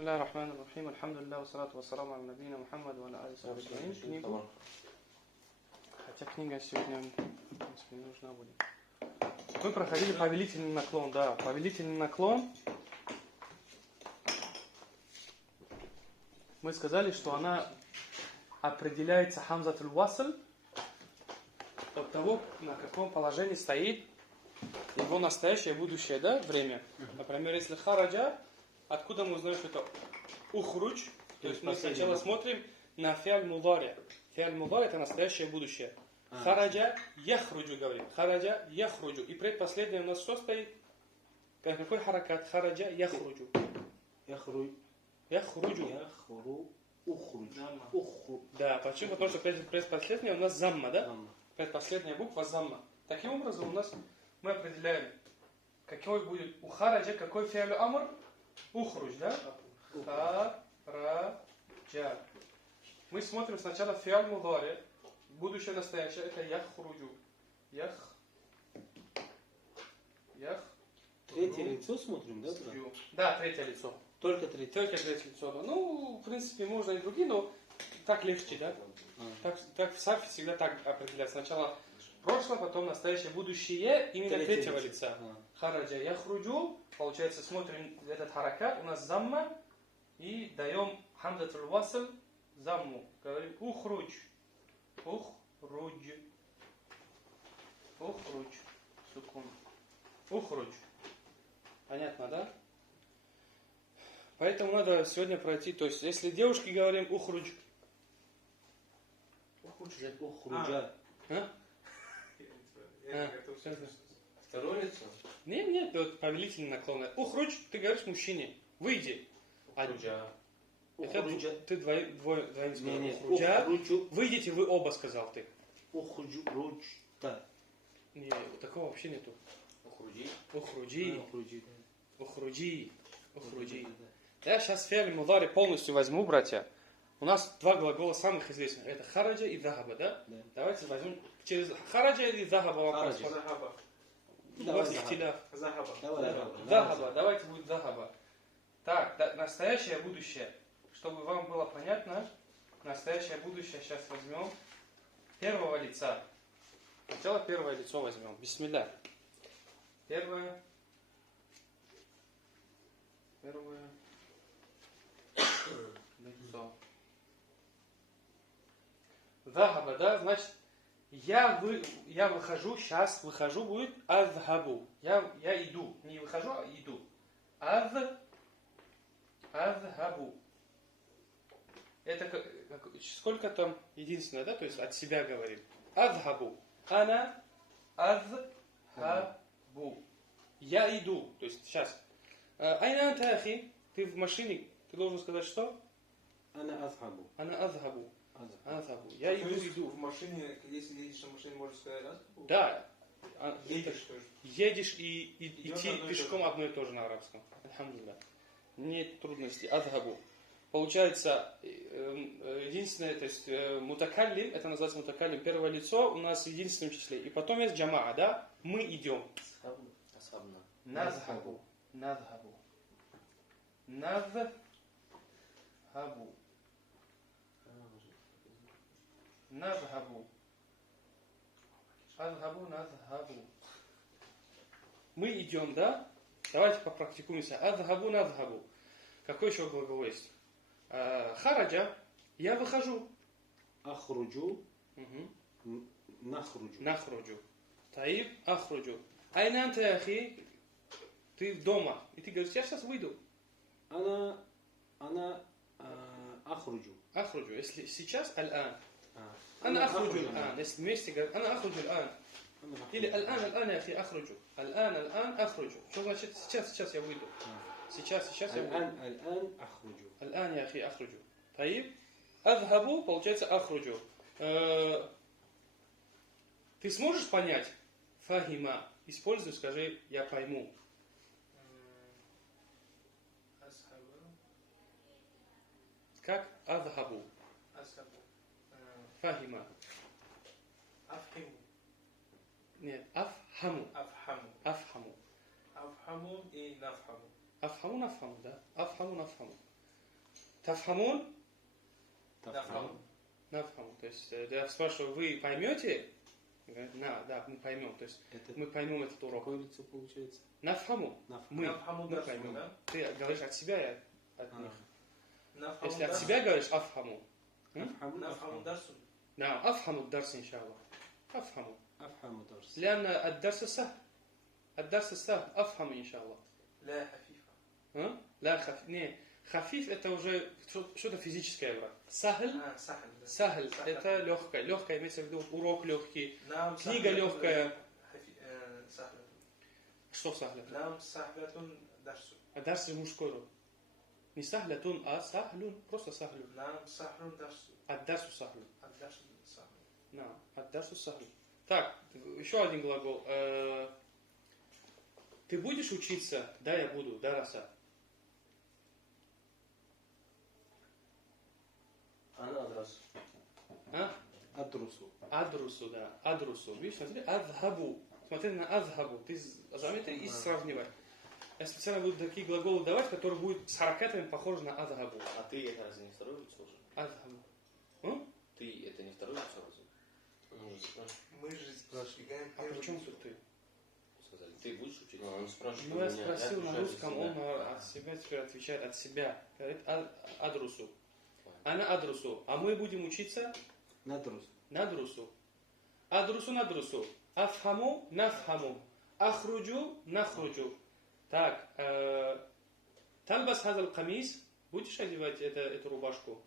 Бисмилляхи рахмани рахим, альхамдулиллах, вассалату вассаламу аля набийина Мухаммад ва аля алихи ва сахбихи. Книгу. Хотя книга сегодня, в принципе, не нужна будет. Мы проходили повелительный наклон, да. Повелительный наклон. Мы сказали, что она определяется хамзатуль васл от того, на каком положении стоит его настоящее и будущее, да, время. Например, если хараджа, откуда мы узнаем, что это ухруч, то есть мы сначала смотрим на фиаль мудари. Фиаль мудари — это настоящее и будущее. Хараджа яхруджу говорим. Хараджа яхруджу. И предпоследнее у нас что стоит? Какой харакат? Хараджа яхруджу. Яхруджу. Ухруджу. Да, почему? Потому что предпоследнее у нас замма, да? Предпоследняя буква замма. Таким образом у нас мы определяем, какой будет у хараджа, какой фиалю амр? Ухруж, да? Хараджа. Мы смотрим сначала фиаль мудари, будущее, настоящее, это яхруджу. Третье лицо смотрим, да? Да, третье лицо. Только третье лицо. Да. Ну, в принципе, можно и другие, но так легче, да? Так в сафе всегда так определяется. Сначала прошлое, потом настоящее, будущее, именно третьего лица. Хараджа яхруджу. Получается, смотрим этот харакат, у нас замма, и даем хамзатуль васл замму. Говорим ухруч. Сукун. Ухруч. Понятно, да? Поэтому надо сегодня пройти. То есть, если девушке говорим ухруч. Ухруджа. Второе лицо? Нет, вот повелительный наклон. Ухруч, ты говоришь мужчине, выйди. Ухруджа. Это ты двоим сказал. Нет. Ухруджа. Выйдите вы оба, сказал ты. Ухруджта. Нет, такого вообще нету. Ухруджи. Я сейчас фиаль мудари полностью возьму, братья. У нас два глагола самых известных. Это хараджа и захаба, да? Давайте возьмем через хараджа или захаба вопрос. Захаба. У вас ихтиляф. Захаба. Давайте будет захаба. Так, настоящее, будущее. Чтобы вам было понятно, настоящее, будущее сейчас возьмем первого лица. Сначала первое лицо возьмем. Бисмилля. Первое лицо. Захаба, да, значит, я выхожу, выхожу будет азхабу. Я иду. Не выхожу, а иду. Азхабу. Это сколько там единственное, да? То есть от себя говорим. Азхабу. Ана азхабу. Я иду. То есть сейчас. Айна анта ахи. Ты в машине. Ты должен сказать что? Ана азхабу. Я иду. В машине, если едешь на машине, можешь сказать азхабу? Да. Едешь тоже. Едешь и идти пешком одно и то же на арабском. Альхамдулилlah. Нет трудностей. Азхабу. Получается, единственное, то есть мутакаллим, это называется мутакаллим, первое лицо у нас в единственном числе. И потом есть джамаа, да? Мы идем. Назхабу. Мы идем, да? Давайте попрактикуемся. Назхабу. Какой еще глагол есть? Хараджа. Я выхожу. Ахруджу. Нахруджу. Таиб ахруджу. Айна анта ахи. Ты дома. И ты говоришь, я сейчас выйду. Ана ахруджу. Ахруджу. Если сейчас аль-ан. Ана ахруджу аль-ан. Если вместе говорят, ана ахруджу аль-ан. Или аль-ан я ахи ахруджу. Аль-ан ахруджу. Что значит сейчас я выйду? Сейчас я выйду. Аль-ан ахруджу. Аль-ан я ахи ахруджу. Таиб. Азхабу получается ахруджу. Ты сможешь понять? Фахима. Используй, скажи, я пойму. Как? Азхабу. Фахима. Нет, афхаму. Афхаму и нафхаму. Афхаму, нафхаму, да? Афхаму, нафхаму. Тафхамун? Нафхамун. Нафхамун. То есть, я спрашиваю, вы поймете? Говорят, да, мы поймем. То есть, Это мы поймем этот урок. какое лицо получается? Нафхаму. Мы Нафхаму дарсу, поймем. да? Ты говоришь от себя, я от них. Нафхаму Если от дарсу. себя говоришь, афхаму. Нафхаму дарсу. نعم أفهم الدرس إن شاء الله أفهم أفهم درس. لأن الدرس سهل الدرس سهل أفهم إن شاء الله لا خفيفة. لا خفيف не خفيف это уже что-то физическое брат сахл سهل. сахл это легкое легкое имеется в виду урок легкий نعم книга легкая سهلة. что сахл نعم سهلة درس. а дарс мужской род не сахлятун а сахлун просто сахлун نعم سهل درس. الدرس سهل الدرس سهل. نعم الدرس سهل так еще один глагол ты будешь учиться да я буду дараса أنا أدرس. а أدرس. адрусу да адрусу видишь смотри адхабу смотри на адхабу ты заметил и сравнивай я специально буду такие глаголы давать которые будут с харакатами похожи на адхабу А ты это разве не второе лицо уже? адхабу Ты это не второе лицо разве? Он же спрашивает. Мы же спрашиваем. а при чем тут ты Сказали, ты будешь учить? Он спрашивает. ну я меня, спросил на отвечаю за русском себя. он от себя теперь отвечает от себя говорит адрусу она адрусу а мы будем учиться ندرس. надрусу адрусу надрусу афхаму нафхаму ахруджу нахруджу так тальбас хазал камис будешь одевать эту рубашку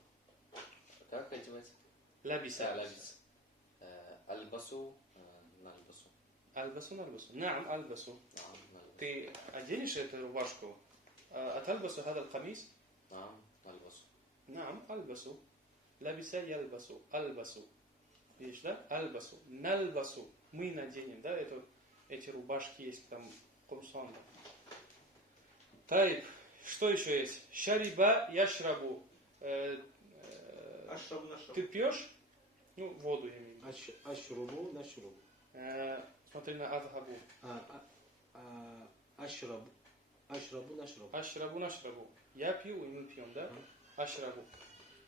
Как одевать? лабиса Лабис. Альбасу. Нальбасу. альбасу нальбасу наам альбасу Нальбасу. ты оденешь эту рубашку атальбасу хазал камис Нальбасу. наам альбасу лабиса ялбасу альбасу видишь да альбасу нальбасу мы наденем да эти рубашки есть там кумсан тайп что еще есть шариба яшрабу أشرب نشرب. ты пьешь ну воду я имею в виду. أشرب نشرب. Смотри на адхабу. أشرب نشرب. Ашрабу нашрабу. Я пью, и мы пьем, да? Ашрабу.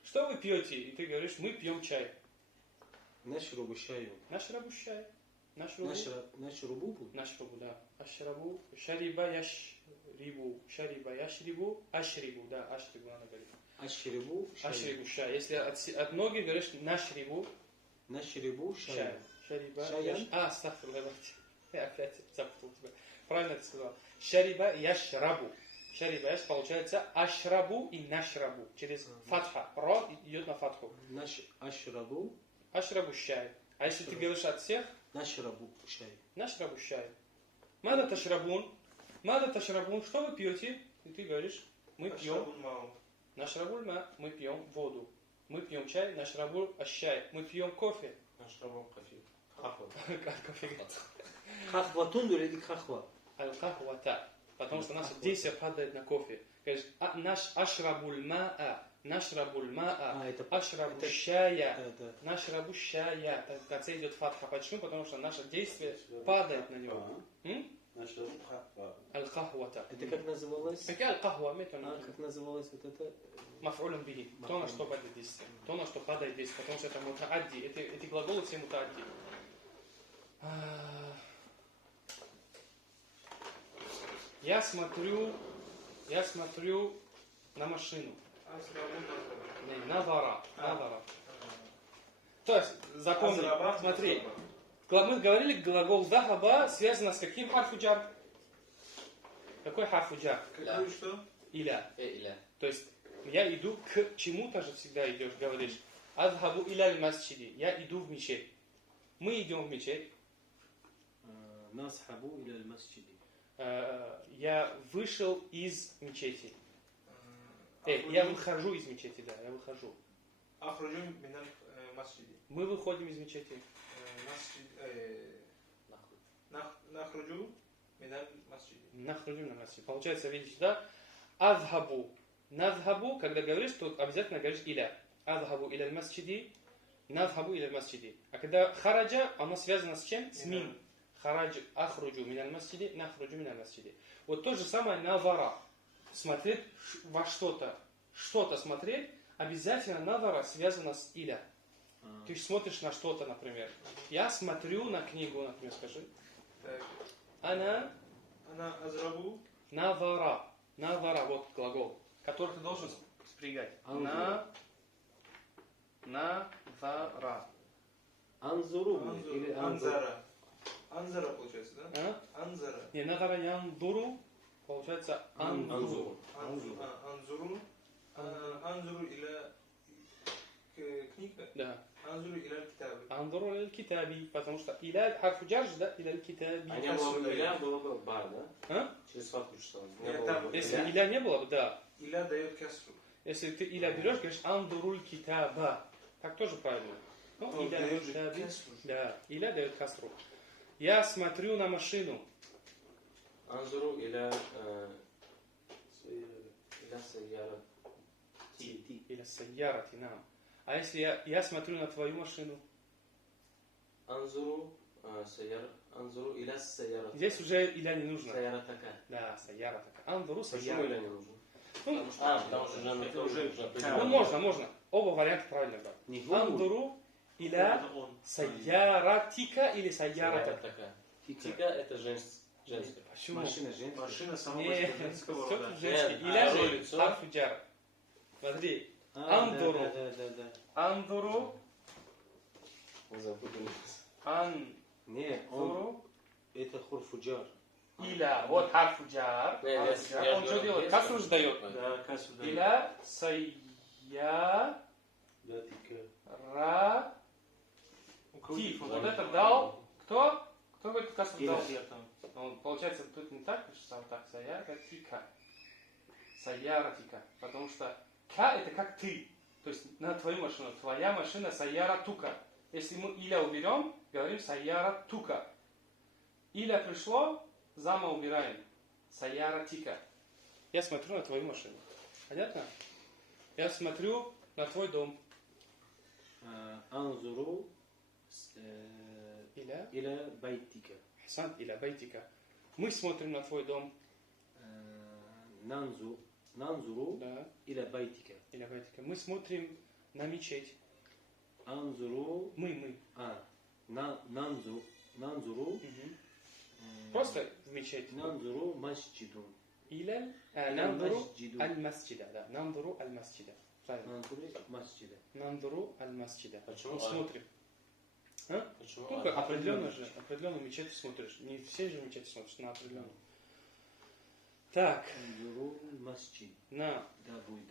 Что вы пьете? И ты говоришь, мы пьем чай. نشرب الشاي. Нашрабу чай. Нашрабу. نشرب. Нашрабу, да. Ашрабу. Шариба яшрибу. Шариба яшрибу. Ашрибу, да. Ашрибу надо говорить. أشرب شاي. Ашрибу чай. Если от ноги говоришь нашрибу نشرب чай. شاي. Шариба Шаян? яш... Астагфирулlah. Я опять запутал тебя. Правильно ты сказал. Шариба яшрабу. Шариба яш получается ашрабу и нашрабу. Через фатха. Ро идет на фатху. أشرب. Ашрабу чай. А если ты говоришь от всех, نشرب شاي. нашрабу чай. Мада ташрабун. Мада ташрабун. Что вы пьете? И ты говоришь, мы пьем. أشرب الماء. Нашрабуль ма. Мы пьем воду. Мы пьем чай. Нашрабуль аш-чай. Мы пьем кофе. أشرب كثير. Кофе. خخوة или خخوة? Аль-кахвата. Потому что наше действие падает на кофе. Говоришь, наш ашрабуль маа. Нашрабуль маа. это Ашрабу шая. это Нашрабу шая. В конце идет фатха. Почему? Потому что наше действие падает на него. Аль-кахвата. это как называлось? Какая аль-кахва? Как называлось вот это? Маф'улун бихи. То, на что падает действие. То, на что падает действие. Потому что это мутаадди. Эти глаголы все мутаадди. Я смотрю на машину. Не, навара. То есть, запомни, смотри. Мы говорили, глагол захаба связано с каким харфуджар? Какой харфуджар? Какой что? Иля. Иля. То есть, я иду к чему-то же всегда идешь, говоришь. Адхабу иля аль-масджиди. Я иду в мечеть. Мы идем в мечеть. نصحب إلى المسجد. Я вышел из мечети. Я выхожу из мечети, да, я выхожу. أخرج من المسجد. Мы выходим из мечети. نخرج من المسجد. Нахрудим на масджид. Получается, видишь, да? Адхабу. Надхабу, когда говоришь, то обязательно говоришь иля. Адхабу иля масджиди. Надхабу иля масджиди. А когда хараджа, оно связано с чем? С мин. Харадж ахруджу миналь масджиди, нахруджу миналь масджиди. Вот то же самое навара. Смотреть во что-то. что-то смотреть, обязательно назара связано с иля. Ты смотришь на что-то, например. Я смотрю на книгу, например, скажи. Так. Она Ана азрабу. навара. Навара, вот глагол, который ты должен спрягать. Навара. Анзуру или Анзара. Анзара получается, да? А? Анзара. Не, навара яндуру, получается анзуру. Анзуру. Анзуру. Анзуру иля книга. Да. Анзуру иля китабы. Анзуру иль китаби, потому что иля харфу джарж, да, иль китаби. А не было бы иля, было бы бар, да? А? Через факт читал. Нет, там Если иля не было бы, да. Иля дает кесру. Если ты иля берешь, говоришь андуруль китаба. Так тоже правильно. Ну, Он иля дает же китаби. кесру. Да, иля дает касру. Я смотрю на машину. Анзуру иля сайяра. Или сайярати нам. А если я смотрю на твою машину? Анзуру сайяра. Анзуру иля сайяра. Здесь уже иля не нужно. Сайяра такая. Да, сайяра такая. Андуру Почему сайяра. иля не нужно? Ну, Потому что это уже ну, можно. Оба варианта правильно, да. Не глагол. Андуру иля Это он. сайяратика или Сайяра сайяратика. такая. Тика. Тика это женское. Почему? Машина женская. Машина самого Не, женского кто рода. тут женский? Нет, Иля а же лицо? харфу джар. Смотри. А, Анзуру. Да. Андуру. Запутались. Не, он, это хурфуджар. Иля. Вот харфу джар. Не, я Он что говорю, делает? есть Касру там же дает. такое? Да, кассу дает. Иля сайя Да, тика. ра тиф. Вот это дал. Кто? Кто говорит, касру дал? Я там. Он, получается, тут не так пишется, а вот так. Саяратика. Саяратика. Потому что ка это как ты. То есть на твою машину. Твоя машина саяратука. Если мы иля уберем, говорим саяратука. Иля пришло, зама убираем. Саяратика. Я смотрю на твою машину. Понятно? Я смотрю на твой дом. Анзуру Иля. иля байтика. Хасан, иля байтика. Мы смотрим на твой дом. Нанзуру Да. иля байтика. Иля байтика. Мы смотрим на мечеть. Анзуру. Мы. Нанзуру. Мгм. Просто в мечеть. Нанзуру масджидун. Иля. Иля Нандуру масджиду. аль-масджида. Да. Нандуру аль-масджида. Правильно. Нанзуру масджида. Нандуру аль-масджида. Почему Мы аль? смотрим. Почему? Ну, как определенно же. Определенную мечеть смотришь. Не все же мечети смотришь, на определенную. Так. Анзуру масджид. На. Да, будет,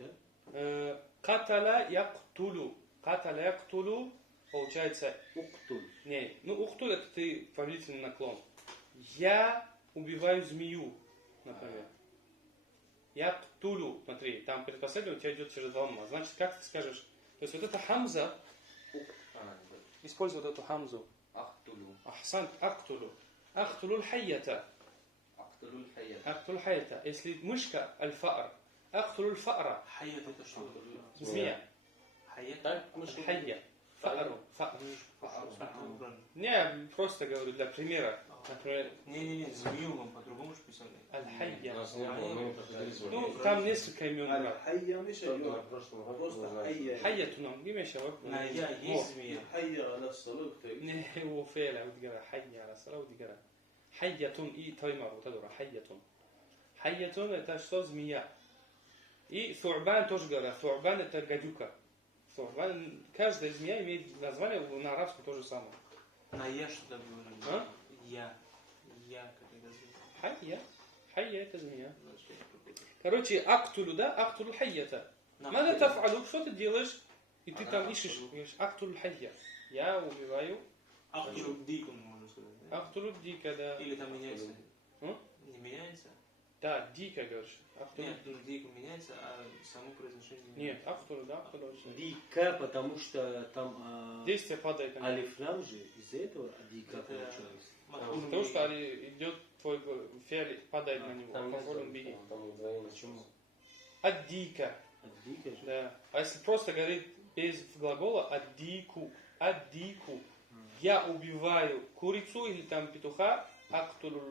да? Каталя яктулу. Каталя яктулу. Получается. Уктуль. Не. Ну, ухтуль это ты повелительный наклон. Я убиваю змею, например. Яктулу. Смотри, там предпоследование у тебя идет через дамма. Значит, как ты скажешь? То есть вот эта хамза. Используй вот эту хамзу. Ахтулу. Ахсан, актулу. Актулу хайята. Ахтулу хаят. Актулу хайята. Если мышка, аль-фа'р. Актулу фа'ра. Хаят это что? Змея. Хаят. Так, мышка. Хайя. Фа'ру. Фа'р. Не, просто говорю для примера. Например, Не, змею вам по-другому же писали. У аль-хайя. нас не было, мы проходили свой. Ну, там несколько имен. брат. الحية مش Что было أيوة в прошлом году, Просто мы знаем. حية حية جميع شباب На я есть змея. حية على الصلاة نه هو فعلا ودي قرا حي على الصلاة ودي قرا حية и таймар وتدرى حية حية это что змея и ثعبان тоже говорят ثعبان это гадюка ثعبان каждая змея имеет название на арабском то же самое На я что-то говорили. А? Я как это змея. حية это змея Ну, что это какое-то. короче актулю да актулю حية ماذا تفعل что ты делаешь и ты там ищешь говоришь актулю حية я убиваю Ахтулу дикун, можно сказать. да? актулю дика да Или там меняется. М? Не меняется? да дика говоришь актулю Нет, тут дикун меняется, а само произношение не Нет, актулю, да, актулю. Дика, потому что там Действие падает на него. алифлам же, из-за этого дика Это получилось. Махулун Потому что биги. идет твой фиаль, падает на него. Там Фафулун нет, биги. там вдвоем. Почему? Аддика. Дика же. Да. А если просто говорить без глагола аддику. Аддику. Я убиваю курицу или там петуха. Актулу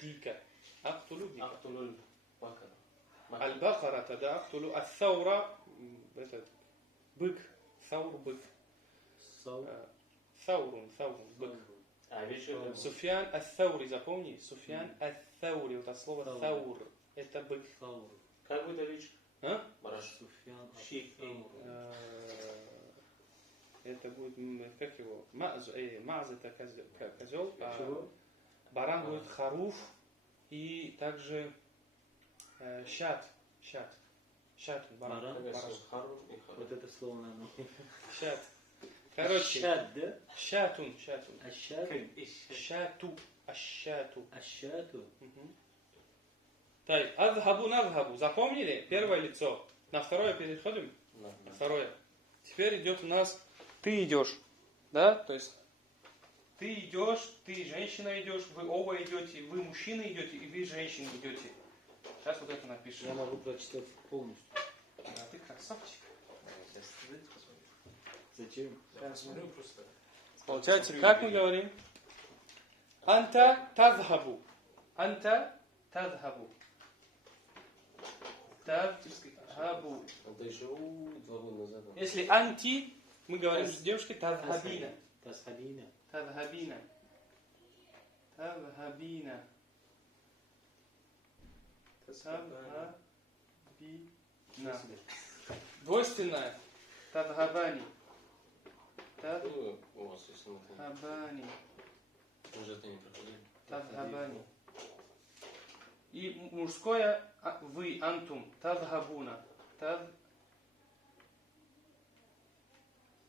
дика. Актулу дика. Ахтулу бакара. Аль-Бакара тадахтулу, ат-Саура, это бык, Саур бык. Сау. Саурун, бык. А, видишь, это... Суфьян ат-Саури, запомни, Суфьян ат-Саури, вот это слово Саур. Саур, это бык. Сау. Как будет Алич? А? Бараш. Суфьян. Шейх. Это будет, как его, Ма'з это козел, а Чего? баран будет харуф и также шат, баран. Баран. Харун и Харун. Вот это слово, наверное. Шат. Короче, Ашад, да? шатун. Ашад. Ашату. Ашату. Так, надхабу. Запомнили? Первое лицо. На второе переходим? Да. На второе. Теперь идет у нас ты идешь. Да? То есть ты идешь, ты женщина идешь, вы оба идете, вы мужчина идете и вы женщина идете. Сейчас вот это напишем. Я могу прочитать полностью. А ты красавчик. Зачем? Я посмотрю просто. Получается, как мы говорим? Анта тазхабу. Анта тазхабу. Тазхабу. Это еще два года назад. Если анти, мы говорим с девушкой тазхабина. Тасхабина. Тазхабина. Тазхабина. Двойственная. Тазхабани. Ну, у вас есть на Тазхабани. Мы же это не проходили. Тазхабани. И мужское вы, антум, тазхабуна.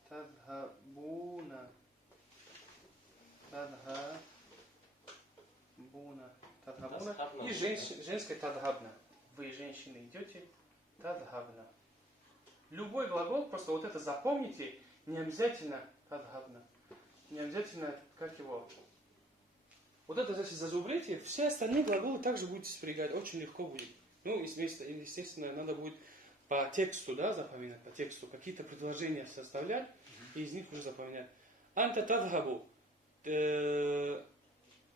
Тазхабуна. И женское тазхабна. Вы, женщины, идете, тазхабна. Любой глагол, просто вот это запомните, не обязательно тазхабна. Не обязательно, как его... Вот это, если зазубрите, все остальные глаголы также будете спрягать, очень легко будет. Ну, естественно, надо будет по тексту, да, запоминать, по тексту, какие-то предложения составлять, и из них уже запоминать. Анта тазхабу,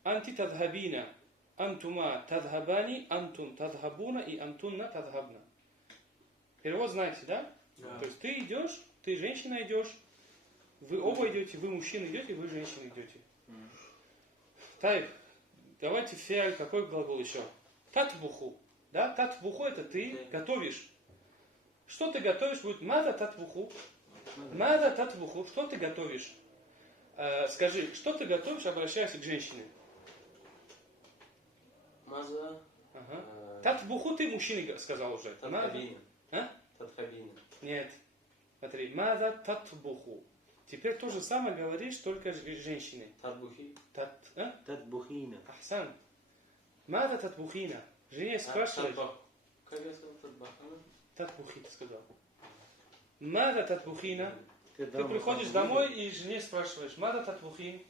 анти тазхабина, антума тазхабани, антун тазхабуна и антунна тазхабна. Перевод знаете, да? Да. То есть ты идешь, ты женщина идешь, вы оба идете, вы мужчина идете, вы женщина идете. Так, давайте фиаль, какой глагол еще? Татбуху. Да, татбуху это ты готовишь. Что ты готовишь будет мада татбуху. Мада татбуху. Что ты готовишь? Скажи, что ты готовишь, обращаясь к женщине. Маза. Ага. Татбуху ты мужчине сказал уже. Татхабина. А? Татхабина. Нет. Смотри, мада татбуху. Теперь то же самое говоришь, только женщине. Татбухи. Татбухина. Ахсан. Мада татбухина. Жене спрашиваешь. Как я сказал? Татбахана? Татбухи ты сказал. Мада татбухина. Ты дома приходишь ходишь? домой и жене спрашиваешь. Мада татбухин.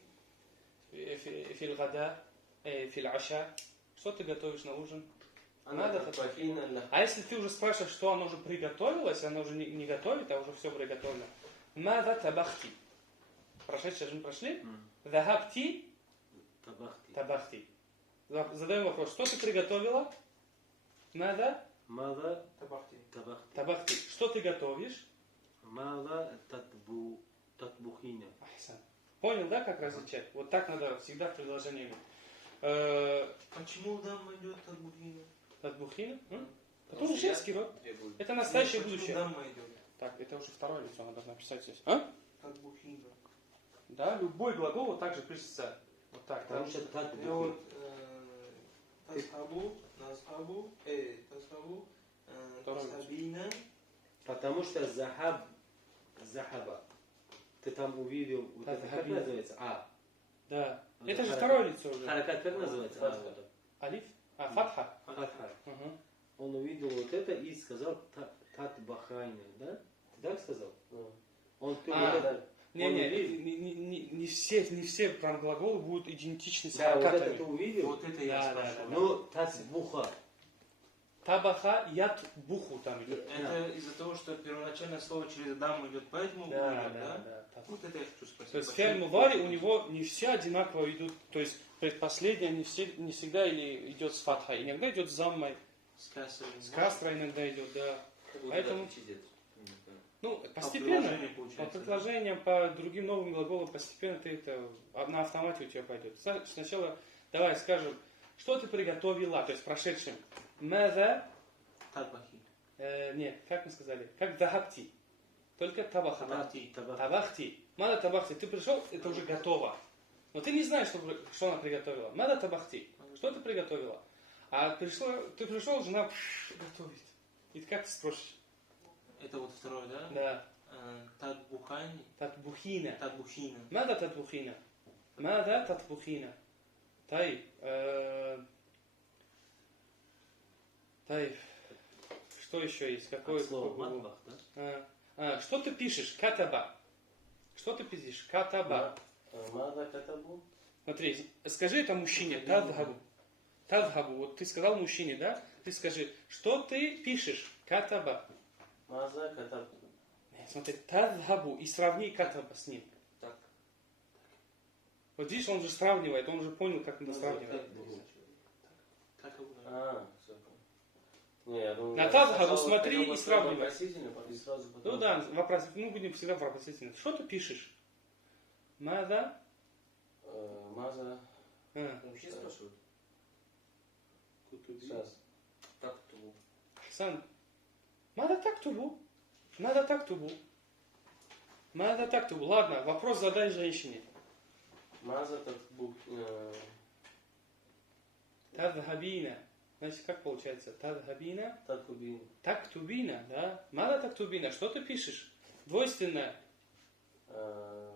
Фил гада. Фил аша. Что ты готовишь на ужин? Надо татбахина. А если ты уже спрашиваешь, что она уже приготовилась, она уже не готовит, а уже все приготовлено. Мада табахти. Прошедшие же мы прошли. Захабти. Табахти. Табахти. Задаем вопрос. Что ты приготовила? Мада Мада Табахти. табахти. табахти. Что ты готовишь? Мада татбухина. Ахсан. Понял, да, как различать? Вот так надо всегда в предложениями. Почему дамма идет татбухина? Татбухина? Это уже женский род. Это настоящее будущее. Дамма идет. Так, это уже второе лицо, надо написать здесь. А? Татбухина. Да, любой глагол вот так же пишется. Вот так. Потому Да? что И татбухина. вот тазхабу, Второе лицо. тазхабина. Потому что захаба. Ты там увидел, вот это как Тазхабина. называется? Да. Вот Это же харакат. второе лицо уже. Харакат как называется? Фатха. Вот это. Алиф? Фатха. Фатха. Угу. Он увидел вот это и сказал татбахайна, да? Ты так сказал? Он ты А, вот это- он увидел. Не все прям глаголы будут идентичны с Да, вот это харакатами. ты увидел. Вот это я Да, спрашивал. да. Ну, татбуха. Табаха ят буху там идет. Это из-за того, что первоначальное слово через даму идет, поэтому Да, идет, да, да? да. Вот это я хочу спросить. То есть Почему- фиаль мудари у него не все одинаково идут, то есть предпоследнее не всегда или идет с фатхой, иногда идет с заммой, С кастро иногда идет, да. Как вот Поэтому- это учить? Ну, По постепенно. предложению По получается, да? предложениям, по другим новым глаголам постепенно ты это на автомате у тебя пойдет. Сначала давай скажем, что ты приготовила, то есть прошедшим. Маза, Табахи. нет, как мы сказали, как дахабти. Только табаха. Табахти. Табахти. Мада табахти. Ты пришел, это уже готово. Но ты не знаешь, что она приготовила. Мада табахти. Что ты приготовила? А ты пришел, жена готовит. И как ты спросишь? Это вот второе, да? Да. Татбухани. Татбухина. Татбухина. ماذا تطبخين؟ ماذا تطبخين؟ طيب طيب что еще есть? Какое Слово матбах, да? что ты пишешь? Катаба. Что ты пишешь? Катаба. Мада катабу? Смотри, скажи это мужчине. Тазхабу. Тазхабу. Вот ты сказал мужчине, да? Ты скажи, что ты пишешь? Катаба. Маза катабу. Смотри, тазхабу. И сравни катаба с ним. Так. Вот видишь, он же сравнивает, он уже понял, как надо сравнивать. Как его? Все. Не, я думаю, На я тазхабу сначала смотри хотел и бы сравнивай. вопросительно, и сразу потом- Ну да, вопрос, мы будем всегда в вопросительном. Что ты пишешь? Мада? Маза. Вообще спрашивают? Сейчас. Так ту. Сан. Мада так тубу. Надо так тубу. Мада так тубу. Ладно, вопрос задай женщине. Маза татбу. Тадхабина. Значит, как получается? Тадхабина. Татбубин. Так тубина, да? Мада так тубина. Что ты пишешь? Двойственное.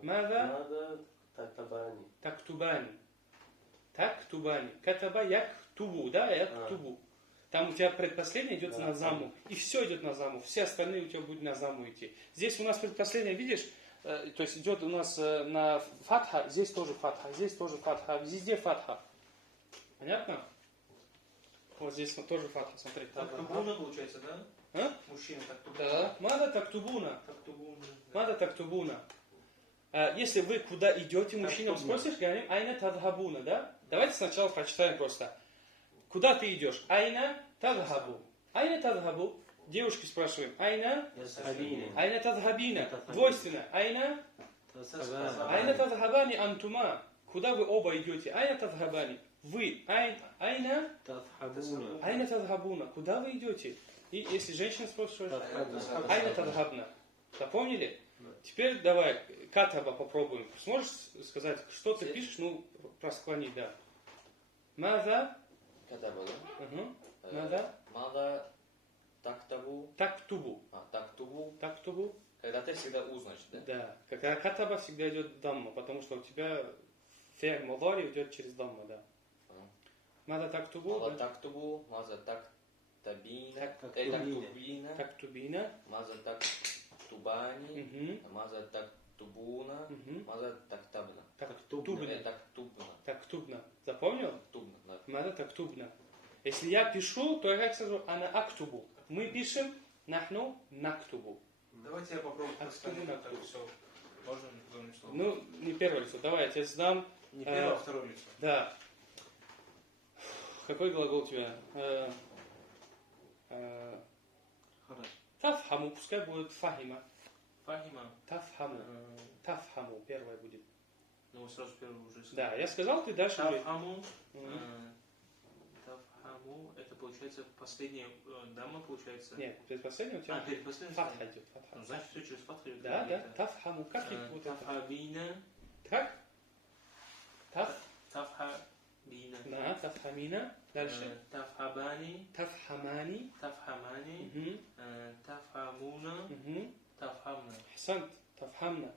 Мада Мада татабани. так тубани. Так тубани. Катаба як тубу, да? Як тубу. Там у тебя предпоследнее идет Да, на заму. И все идет на заму. Все остальные у тебя будут на заму идти. Здесь у нас предпоследнее, видишь, то есть идет у нас на фатха, здесь тоже фатха, здесь тоже фатха, везде фатха. Понятно? Вот здесь тоже фатха, смотри. Тактубуна получается, да? А? Мужчина тактубуна. Да. Мада тактубуна. Тактубуна. Мада тактубуна. Если вы куда идете, мужчинам Тактубуна. спросишь, говорим, айна тадхабуна, да? Давайте сначала прочитаем просто. Куда ты идешь? Айна тадхабу. Айна тадхабу. Девушки спрашиваем. Айна? Ясхабини. Айна тадхабина. Тадхабина. Двойственно. Айна? Тасхабани. Айна тадхабани антума. Куда вы оба идете? Айна тадхабани. Вы. Айна? Тасхабуна. Айна тадхабуна. Куда вы идете? И если женщина спрашивает, Тадхабуна. айна тадхабна. Запомнили? Теперь давай, катаба попробуем. Сможешь сказать, что ты пишешь? Ну, просклони, да. Маза? Катаба, да? Угу. Маза? Мада тактабу. Тактубу. Тактубу. Тактубу? Когда ты всегда у, значит, да? Да. Как катаба всегда идет дамма, потому что у тебя фе'ль мудари идет через дамма, да. Маза тактубу? Мада тактубу. Маза тактабина. Тактубина. Тактубина. Тактубина. Маза тактубани. Угу. Маза тактубуна. Угу. Маза тактабна. Тактубна. Тактубна. Тактубна. Запомнил? Тактубна, да. Маза тактубна. Если я пишу, то я как скажу, ана актубу. Мы пишем, нахну нактубу. Давайте я попробую Тактубуна. так все. Можно двойное слово? Ну, не первое лицо. Давай, я тебе сдам. Не первое, а второе лицо. Да. Какой глагол у тебя? Хорошо. Тафхаму, пускай будет фахима. Фахима. Тафхаму. Тафхаму, первое будет. Ну, вы сразу первый уже сказали. Да, я сказал, ты дальше уже. Тафхаму. Мгм. Тафхаму. Это получается последняя дама, получается. Нет, предпоследний у тебя перед последним. фатха идет. Фатха. Ну, значит, все через фатху идет. Да, да. Тафхаму. Как их вот это? Тафхабина. Как? Таф. Тафхабина. Да, тафхамина. Дальше. Тафхабани. Тафхамани. Тафхамани. Угу. Тафхамуна. Угу. Тафхамна. Хсант. Тафхамна.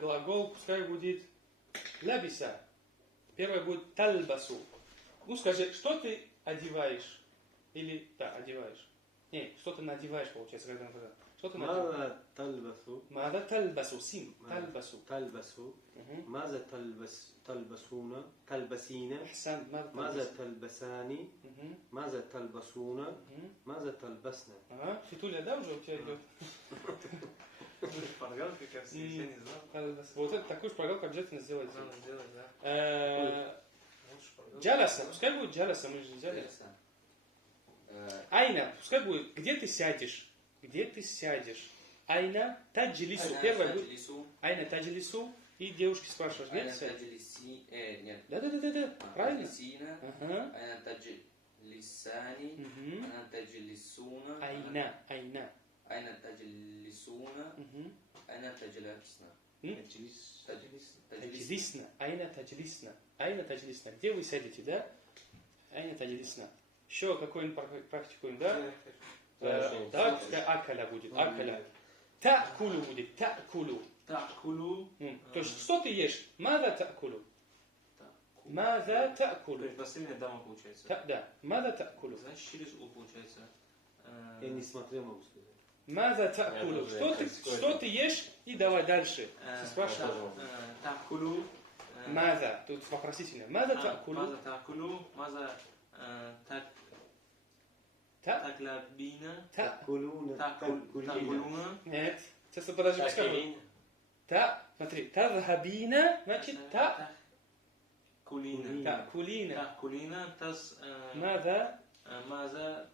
Глагол пускай будет лабиса. Первое будет тальбасу. Ну скажи, что ты одеваешь? Или, да, одеваешь. Не, что ты надеваешь, получается, когда надо. Что ты надеваешь? ماذا تلبث Мада тальбасу, сим, тальбасу. تلبس Мгм. ماذا تلبسون تلبسين Ахсан, мада ماذا тальбасу. تلبسان Мгм. ماذا تلبسون Мгм. ماذا تلبسن Ага, фитуля, да, уже у тебя идет? Шпаргалка, как все, я не знал. Тальбасу. Вот это такую шпаргалку обязательно сделайте. Надо сделать, да. Э, Вот шпаргалка. Джаласа, пускай будет джаласа, мы же не взяли. Айна, пускай будет, где ты сядешь? Где ты сядешь? Айна таджлису. Первое будет айна таджлису. И девушки спрашивают, где ты сядешь? нет. Да, правильно? Таджлисина, Ага. айна таджлисани, Мгм. айна таджлисуна, Айна. айна таджлисуна, Мгм. айна таджлисна. Таджлисна. Айна таджлисна. Айна таджлисна. Где вы сядете, да? Айна таджлисна. Еще какой-нибудь практикуем, да? Да, пускай акаля будет. Акаля. Та'кулу будет. Та'кулу. Такулу. То есть, что ты ешь? Маза та'кулу. Маза та'кулу. Предпоследняя дама получается. Да. Маза та'кулу. Значит, через У получается. Я не смотрел, могу сказать. Маза та'кулу. Что ты ешь? И давай дальше. Ты спрашиваешь. Такулу. Маза. Тут вопросительно. Маза та'кулу. Маза такулу. Маза таклабина. Кулуна. Такулуна. Нет. Сейчас подожди, пускай. Смотри. Тазхабина. Значит, Кулина. та'кулина. Такулина. Таз. Маза. Маза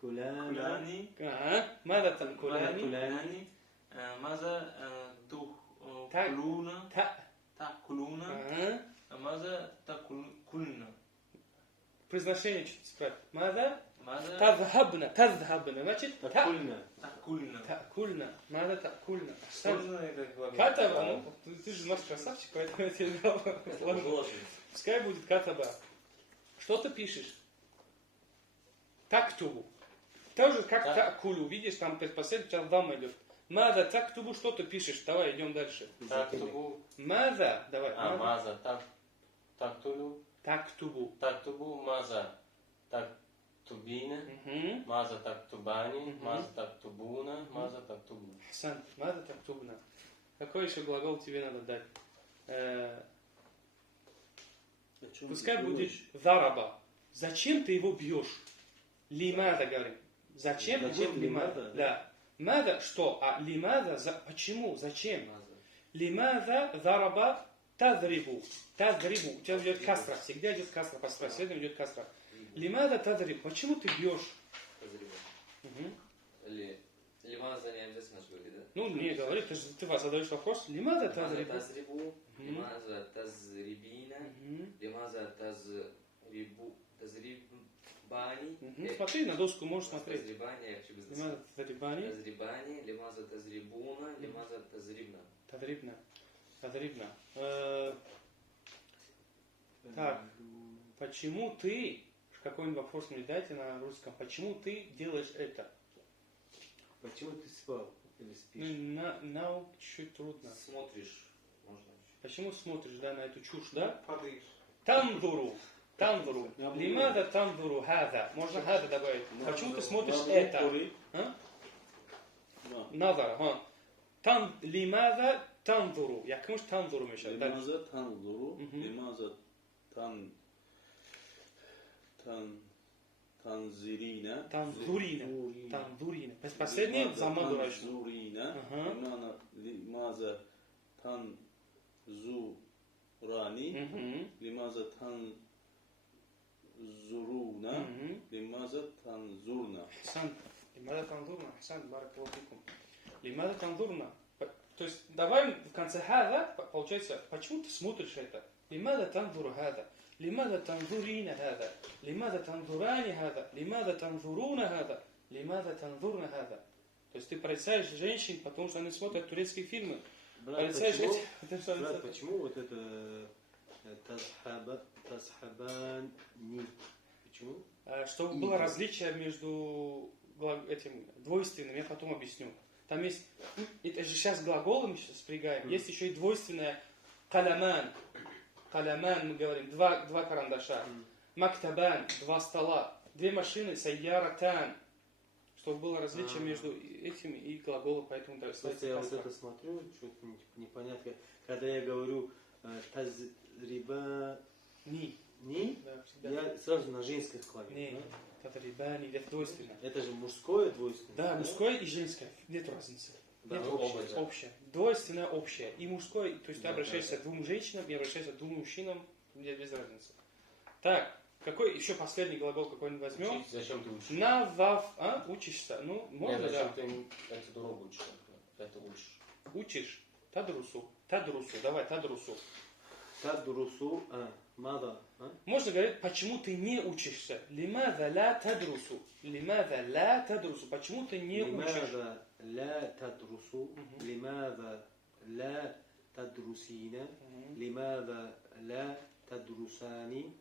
Кулана. Кулани. Маза та'кулани. Кулани. Маза Кулуна. Такулуна. Маза Такулна. Произношение чуть исправь. Маза Маза тазхабна. Значит, Кульна. Такулна. та'кульна. Маза та'кульна. Сложно это глагол. Катаба, ты же наш красавчик, поэтому я тебе дал сложно. Пускай будет катаба. Что ты пишешь? Тактубу. Тоже как та'кулу. Видишь, там предпоследний сейчас дама идет. Маза тактубу, что ты пишешь? Давай, идем дальше. Тактубу, Маза, давай. маза, тактулу, Тактубу. тактубу, маза, тактубина, Мгм. маза, тактубани, маза, тактубуна, маза, тактубна. Сан, маза тактубна. Какой еще глагол тебе надо дать? Пускай будет зараба. Зачем ты его бьешь? Лимада, говорим. Зачем Зачем лимада? лимада? Да. Мада что? А лимада, почему? Зачем? Маза. Лимада зараба тазрибу. Тазрибу. У тебя идет касра. Всегда идет касра. По последнему идет касра. Лимада тазрибу. Почему ты бьешь? Мгм. Лимаза не обязательно же говорит, да? Ну, не говори, ты вас задаешь вопрос. Лимада Лимаза тазрибу. тазрибу, лимаза тазрибина, Мгм. лимаза тазрибани. Мгм. Смотри на доску, можешь смотреть. Тазрибани, я вообще без Лимада тазрибани. Тазрибани, лимаза тазрибуна, лимаза тазрибна. Тадрибна. Так, почему ты, какой-нибудь вопрос мне дайте на русском, почему ты делаешь это? Почему ты спал? Или спишь? На чуть трудно. Смотришь, можно. Почему смотришь, да, на эту чушь, да? Падаешь. Танзуру. Лимада танзуру хаза. Можно хаза добавить. Почему ты смотришь это? А? Назар. Лимада танзуру. Якmış tanzuru мешать. لماذا تنظر مهم. لماذا تنظرين Танзурина. Последний заман дурачный. تنظرين Ага. لماذا تنظراني لماذا تنظرون لماذا تنظرن Ахсан. Лимада танзурна. Ахсан. Баракаллаху фикум. Лимада танзурна. То есть, давай в конце хаза, получается, почему ты смотришь это? Лимада танзуру хаза. Лимада танзурина хаза. Лимада танзурани хаза. Лимада танзуруна хаза. Лимада танзурна хаза. То есть, ты порицаешь женщин, потому что они смотрят турецкие фильмы. Брат, Порицаешь почему, этих... брат, почему вот это тазхабани? Почему? Чтобы было различие между этим двойственным, я потом объясню. Там есть, это же сейчас глаголы мы сейчас спрягаем, есть еще и двойственное каляман. Каляман мы говорим, два карандаша. Мактабан, два стола. Две машины, сайяратан. Чтобы было различие между этим и глаголом, поэтому да, Просто я вот это смотрю, что-то непонятно. Когда я говорю тазриба... Ни. Да, всегда. я сразу на женской складе. Не, тадрибани, это двойственно. Это же мужское двойственное. Да, мужское и женское. Нет разницы. Да, Нет общее. общее. Двойственное общее. И мужское, то есть ты Да, обращаешься да. к двум женщинам и обращаешься к двум мужчинам, без разницы. Так, какой еще последний глагол какой-нибудь возьмем? Учить, зачем ты учишь? Навав, учишься. Ну, Нет, можно, зачем да. ты этот урок учишь? Это учишь. Учишь. Тадрусу. Тадрусу. Давай, тадрусу. تدرسوا ماذا Можно говорить, почему ты не учишься. Лимада ла тадрусу. Лимада ла тадрусу. Почему ты не учишь? لماذا لا تدرسوا لماذا لا تدرسين لماذا لا تدرسان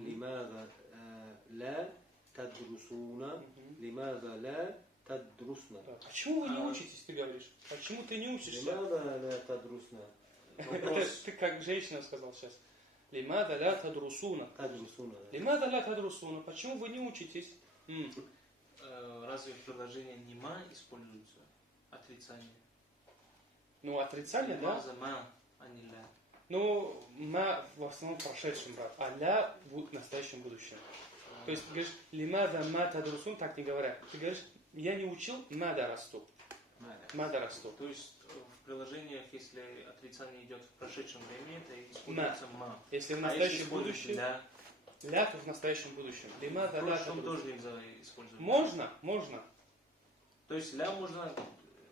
لماذا لا تدرسون لماذا لا تدرسن Почему вы не учитесь, ты говоришь? Почему ты не учишься? لماذا لا تدرسن Это ты как женщина сказал сейчас. Лимада ла тадрусуна. تدرسون Лимада ла тадрусуна. Почему вы не учитесь? Разве в приложении нима используется отрицание? Ну, отрицание, да? Нима за ма, а не ля. Ну, ма в основном в прошедшем, брат. А ля в настоящем будущем. То есть, ты говоришь, лимада ма тадрусун, так не говорят. Ты говоришь, я не учил, мада расту. Мада расту. То есть в приложениях, если отрицание идет в прошедшем времени, это используется ма. Если в А если настоящем используется будущем, ля, ля, то в настоящем будущем. Лимада в ля прошлом тадрусун. тоже нельзя использовать. Можно, можно. То есть ля можно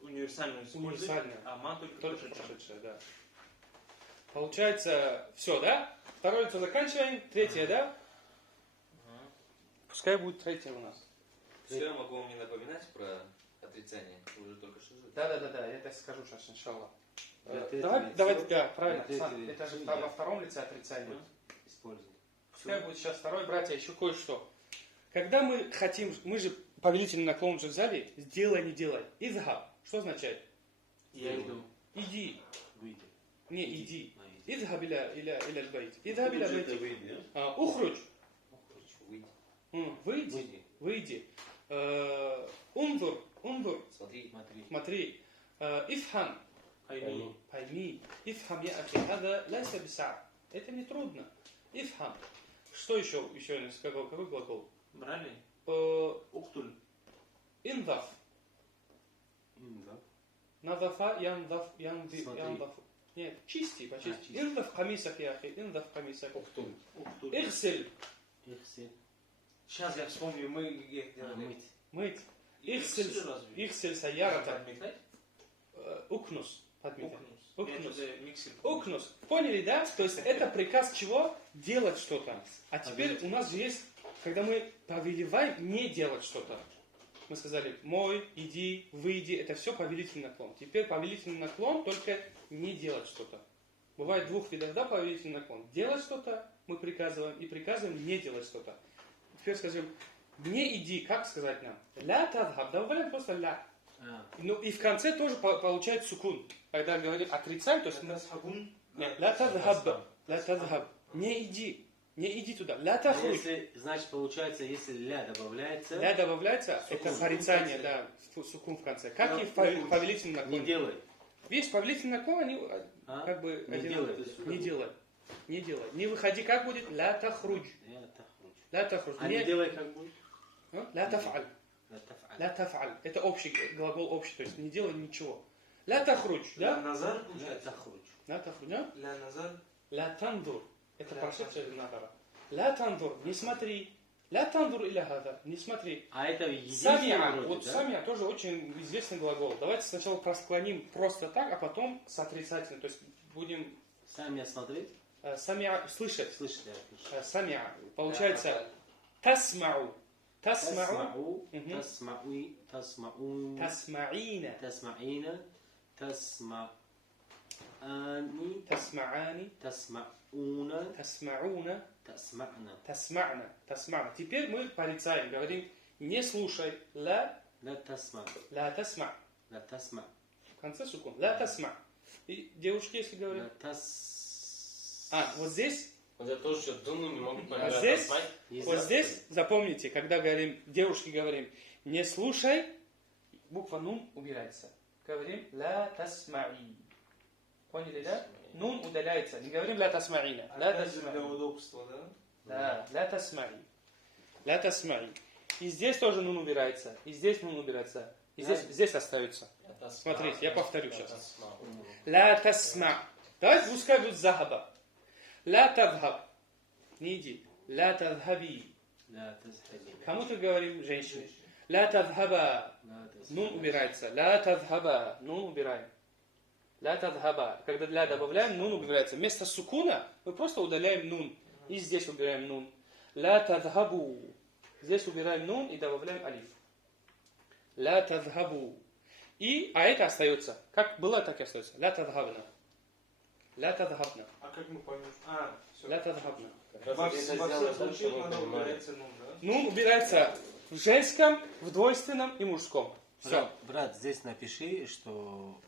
универсально использовать, Универсально. а ма только в Только прошедшем. прошедшее, да. Получается, все, да? Второе лицо заканчиваем. Третье, да? Пускай будет третье у нас. Все, я могу вам не напоминать про отрицание. Вы уже только что же. Да, я так скажу сейчас, иншаллах. Для третьего Давай, лица- давай, да, правильно. для Сан, третьего это же лица во втором лице отрицание. использовать Пускай будет сейчас второй, братья, еще кое-что. Когда мы хотим, мы же повелительный наклон же взяли, сделай, не делай. Изхаб. Что означает? Я иду. Иди. выйти Не, иди. выйти. Изхаб иля аль-байт. Изхаб иля Уже это байт. выйдет, Ухруч. Выйди. Выйди. Выйди. Унзур. Смотри. Смотри. Ифхам. Пойми. Ифхам я ахи. Хада ляйса биса. Это не трудно. Ифхам. Что еще? Какой глагол? Брали? Уктуль. Индаф. Надафа, яндаф. Нет, чисти, почисти. чисти. Индаф хамисак я ахи. Индаф хамисак. Уктуль. Ихсель. Ихсель. Сейчас я вспомню, мы их делали. мыть Мыть. Ихсель Ихсель. разве? Ихсель саярата. Подметать? Укнус. Подметать. Укнус. Укнус. Я миксер. Укнус. Поняли, да? То есть это приказ чего? Делать что-то. А теперь у нас же есть, когда мы повелеваем не делать что-то. Мы сказали, мой, иди, выйди. Это все повелительный наклон. Теперь повелительный наклон, только не делать что-то. Бывает двух видов, да, повелительный наклон. Делать что-то мы приказываем, и приказываем не делать что-то. Теперь скажем, не иди, как сказать нам? Ля тадхаб. Да, вариант просто ля. Ну и в конце тоже получается сукун. Когда говорим отрицаем, то есть мы... Нет, ля тадхаб. Ля тадхаб. Не иди. Не иди туда. Ля тахруj. Если, значит, получается, если ля добавляется, Ля добавляется, это порицание, да, сукун в конце. Как и в повелительном не наклоне. делай. Весь повелительный наклон, они как бы... Не одинаковые. делай. Не делай. Не делай. Не выходи, как будет? Ля тахруj. Ля тахруj. Ля тахруj. А не делай как будет? Ля тафаль. Ля тафаль. Ля тафаль. Это общий глагол общий, то есть не делай ничего. Ля тахруj, Ля да? назар Ля получается. тахруj. Ля тахруj, да? Ля назар. Ля тандур. Это Ля прошедшее надара. Ля тандур. Не смотри. Ля тандур иля хада. Не смотри. А это единственный Самия. вроде, Вот да? самия тоже очень известный глагол. Давайте сначала склоним просто так, а потом с отрицательным. То есть будем Сами смотреть, самия слышать. слышите, отлично. Самия. Получается тасмау. Тасмау. تسمعوا مهم. تسمعوا تسمعون تسمعين. تسمعين تسمعاني تسمعاني. تسمعون تسمعون. تسمعنا Тасмана. Тасмана. Теперь мы порицаем, говорим, не слушай. Ла, لا تسمع ла тасма. لا تسمع В конце сукун. Ла тасма. И девушки, если لا говорим. تس Вот здесь, Вот я тоже что-то думаю, не могу понять. А здесь? Осмай? вот здесь, запомните, когда говорим, девушки говорим, не слушай, буква нун убирается. Говорим, ла тасмаи. Поняли, да? Нун удаляется. Не говорим ла тасмаина. Ла Опять же для тасмаи. удобства, да? Да, ла тасмаи. Ла тасмаи. И здесь тоже нун убирается. И здесь нун убирается. И здесь остается. Это Смотрите, я повторю это сейчас. сма. Ла тасма. Давайте пускай будет захаба. Ла тадхаб. Не иди. لا تذهبي. لا تذهبي. Кому-то говорим женщине. لا تذهبا. لا تذهبي. Нун убирается. لا تذهبا. Нун убираем. لا تذهبا. Когда ля добавляем, нун убирается. Вместо сукуна мы просто удаляем нун. И здесь убираем нун. لا تذهبوا. Здесь убираем нун и добавляем алиф. لا تذهبوا. А это остается. Как было, так и остается. لا تذهبنا. لا تذهبنا. А как мы поймем? Все. لا تذهبنا. Во всех случаях надо ударяться нун, да? Нун убирается в женском, в двойственном и мужском. Все. Брат, здесь напиши, что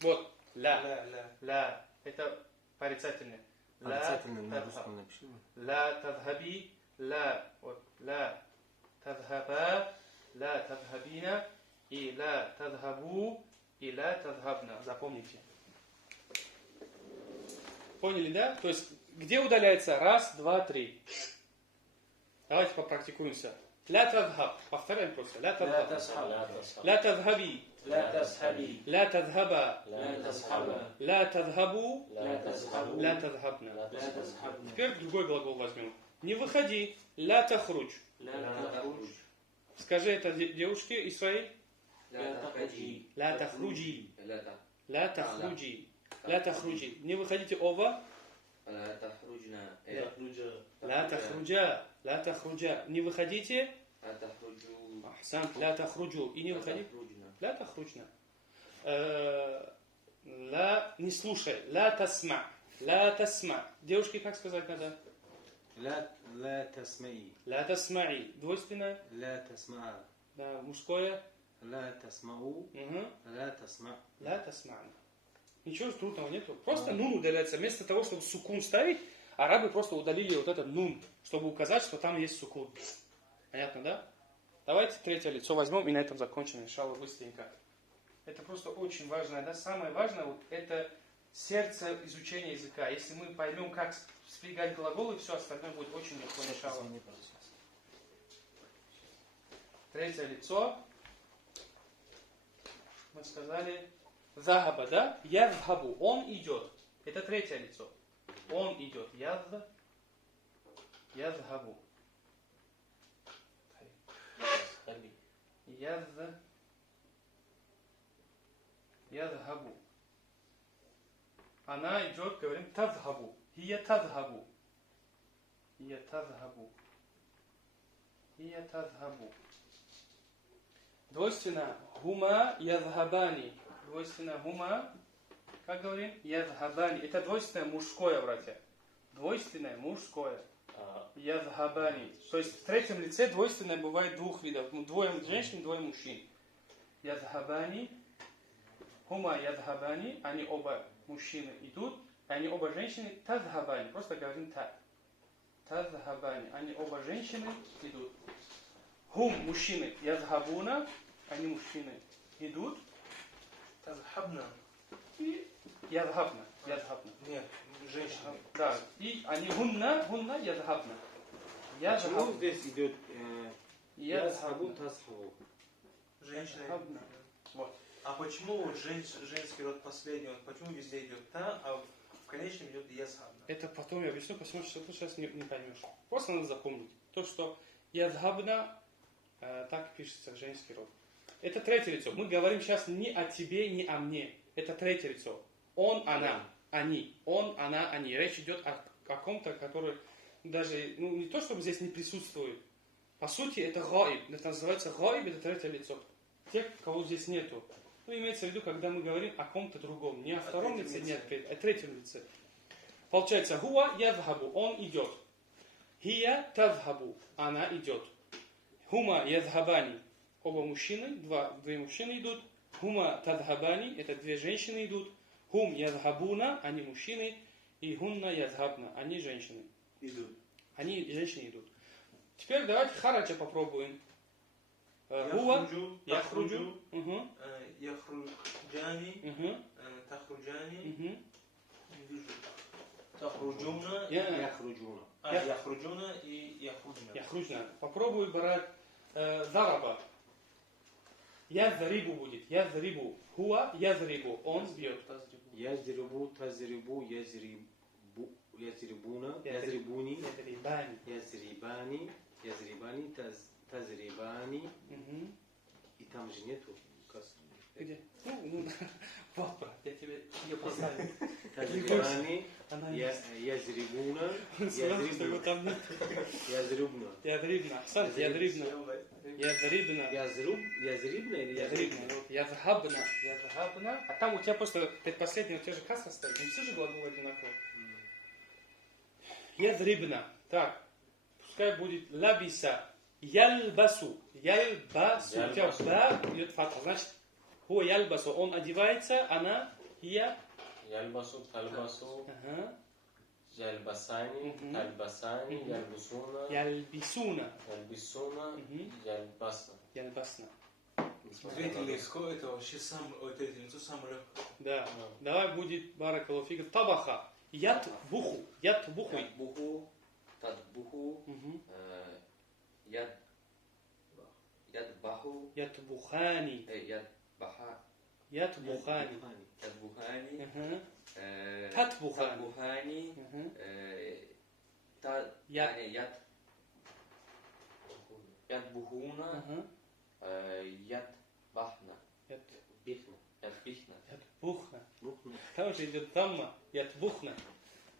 Вот. Ля. Ля. Ля. Это порицательное. порицательно на тадхаб. русском напиши. لا تذهبي. لا. Вот. لا تذهبا. لا تذهبين. И لا تذهبوا. И لا تذهبنا. Запомните. Поняли, да? То есть, где удаляется? Раз, два, три. Давайте попрактикуемся. لا تذهب. Повторяем просто. لا لا تذهب. تذهب. لا تذهبي. لا تذهبي. لا تذهبا. لا تذهب. لا تذهبوا. لا تذهبوا. لا تذهبنا. لا تذهبن. Теперь другой глагол возьмем. Не выходи. لا تخرج. لا تخرج. Скажи это девушке, Исраиль. لا تخرجي. لا تخرجي. لا ت- لا تخرجي. لا تخرجي. Не выходите оба. لا تخرجنا. لا تخرجا. لا تخرجа. Не выходите. لا تخرجوا. Ахсан. لا تخرجوا. И не لا выходите. تخرجنا. لا تخرجنا. لا, не слушай. لا تسمع. لا تسمع. Девушке как сказать надо? لا تسمعي. لا تسمعي. Двойственное. لا تسمع. Да, мужское. لا تسمعوا. Угу. لا تسمع. لا تسمعنا. Ничего трудного нету. Просто нун удаляется. Вместо того, чтобы сукун ставить, арабы просто удалили вот этот нун, чтобы указать, что там есть сукун. Понятно, да? Давайте третье лицо возьмем и на этом закончим, иншалла, быстренько. Это просто очень важно. Да? Самое важное, вот это сердце изучения языка. Если мы поймем, как спрягать глаголы, все остальное будет очень легко, иншалла. Извини, пожалуйста. Третье лицо. Мы сказали захаба, да? Язхабу. Он идет. Это третье лицо. Он идет. Язхабу. Язхабу. Она идет, говорим, тазхабу. Хия тазхабу. Хия тазхабу. Хия тазхабу. Двойственно хума язхабани. Двойственно хума, как говорим? Язхабани. Это двойственное мужское, братья. Двойственное мужское. Язхабани. То есть в третьем лице двойственное бывает двух видов. Двое женщин, двое мужчин. Язхабани. Хума язхабани. Они оба мужчины идут. Они оба женщины тазхабани. Просто говорим так. Тазхабани. Они оба женщины идут. Хум мужчины язхабуна. Они мужчины идут. Тазхабна. И язхабна. Язхабна. Нет, женщины. Да. И они гунна язхабна. Почему здесь идет Язхабу. тасхабу? Женщины. Язхабна. Вот. А почему вот женский род последний, вот почему везде идет та, а в конечном идет язхабна? Это потом я объясню, потому что ты сейчас не поймешь. Просто надо запомнить. То, что язхабна так пишется женский род. Это третье лицо. Мы говорим сейчас не о тебе, не о мне. Это третье лицо. Он, она, они. Он, она, они. Речь идет о ком-то, который даже, не то, чтобы здесь не присутствует. По сути, это гаиб. Это называется гаиб, это третье лицо. Тех, кого здесь нету. Имеется в виду, когда мы говорим о ком-то другом. Не о втором лице, не о третьем лице. Получается, хуа ядхабу. Он идет. Хия тазхабу. Она идет. Хума ядхабани. Оба мужчины, две мужчины идут. Хума тадхабани, это две женщины идут. Хум ядхабуна, они мужчины. И хунна ядхабна, они женщины. Идут. Они женщины идут. Теперь давайте хараджа попробуем. Хуа, яхруджу. Яхруджани. Тахруджани. Не вижу. Тахруджуна. Яхруджуна. Яхруджуна и яхруджна. Яхруджна. Попробуй брать зараба. Язрибу будет. Язрибу. Хуа язрибу. Он бьет. Язрибу, тазрибу, Язрибуна, Язри- язрибуни, Ядрибани. язрибани, язрибани, тазрибани. Мгм. И там же нету. Где? Ну, вот, брат, я тебе ее поставил. Тазрибани, Она есть. язрибуна, Сразу, что его там нет. язрубна. Ядрибна. Кстати, ядрибна. Ядрибна. Язрибна или Ядрибна. Вот, язхабна. Язхабна. А там у тебя просто предпоследний, у тебя же касса стоит. Не все же глаголы одинаковые. Ядрибна. Так. Пускай будет лабиса. Ялбасу. Ялбасу. У тебя ба идет фатха. Значит, хо ялбасу. Он одевается, она я. Ялбасу, талбасу, Ага. ялбасани, Мгм. талбасани, Мгм. ялбусуна, Ялбисуна. ялбисуна, Мгм. ялбасна. Ялбасна. Смотрите, легко, это вообще вот это лицо самое легкое. Да. Давай будет баракалуфика. Табаха. Ят буху. Ят бухуй. Ядбуху, тадбуху, Мгм. ядбаху, Ятбухани. ядбаха, Ятбухани. ядбухани, Ага. э, Татбухани. татбухани, Ага. яд, ядбухуна, Ага. ядбахна, Бихна. ядбихна. Ятбухна. Бухна. Там же идет тамма. Ятбухна.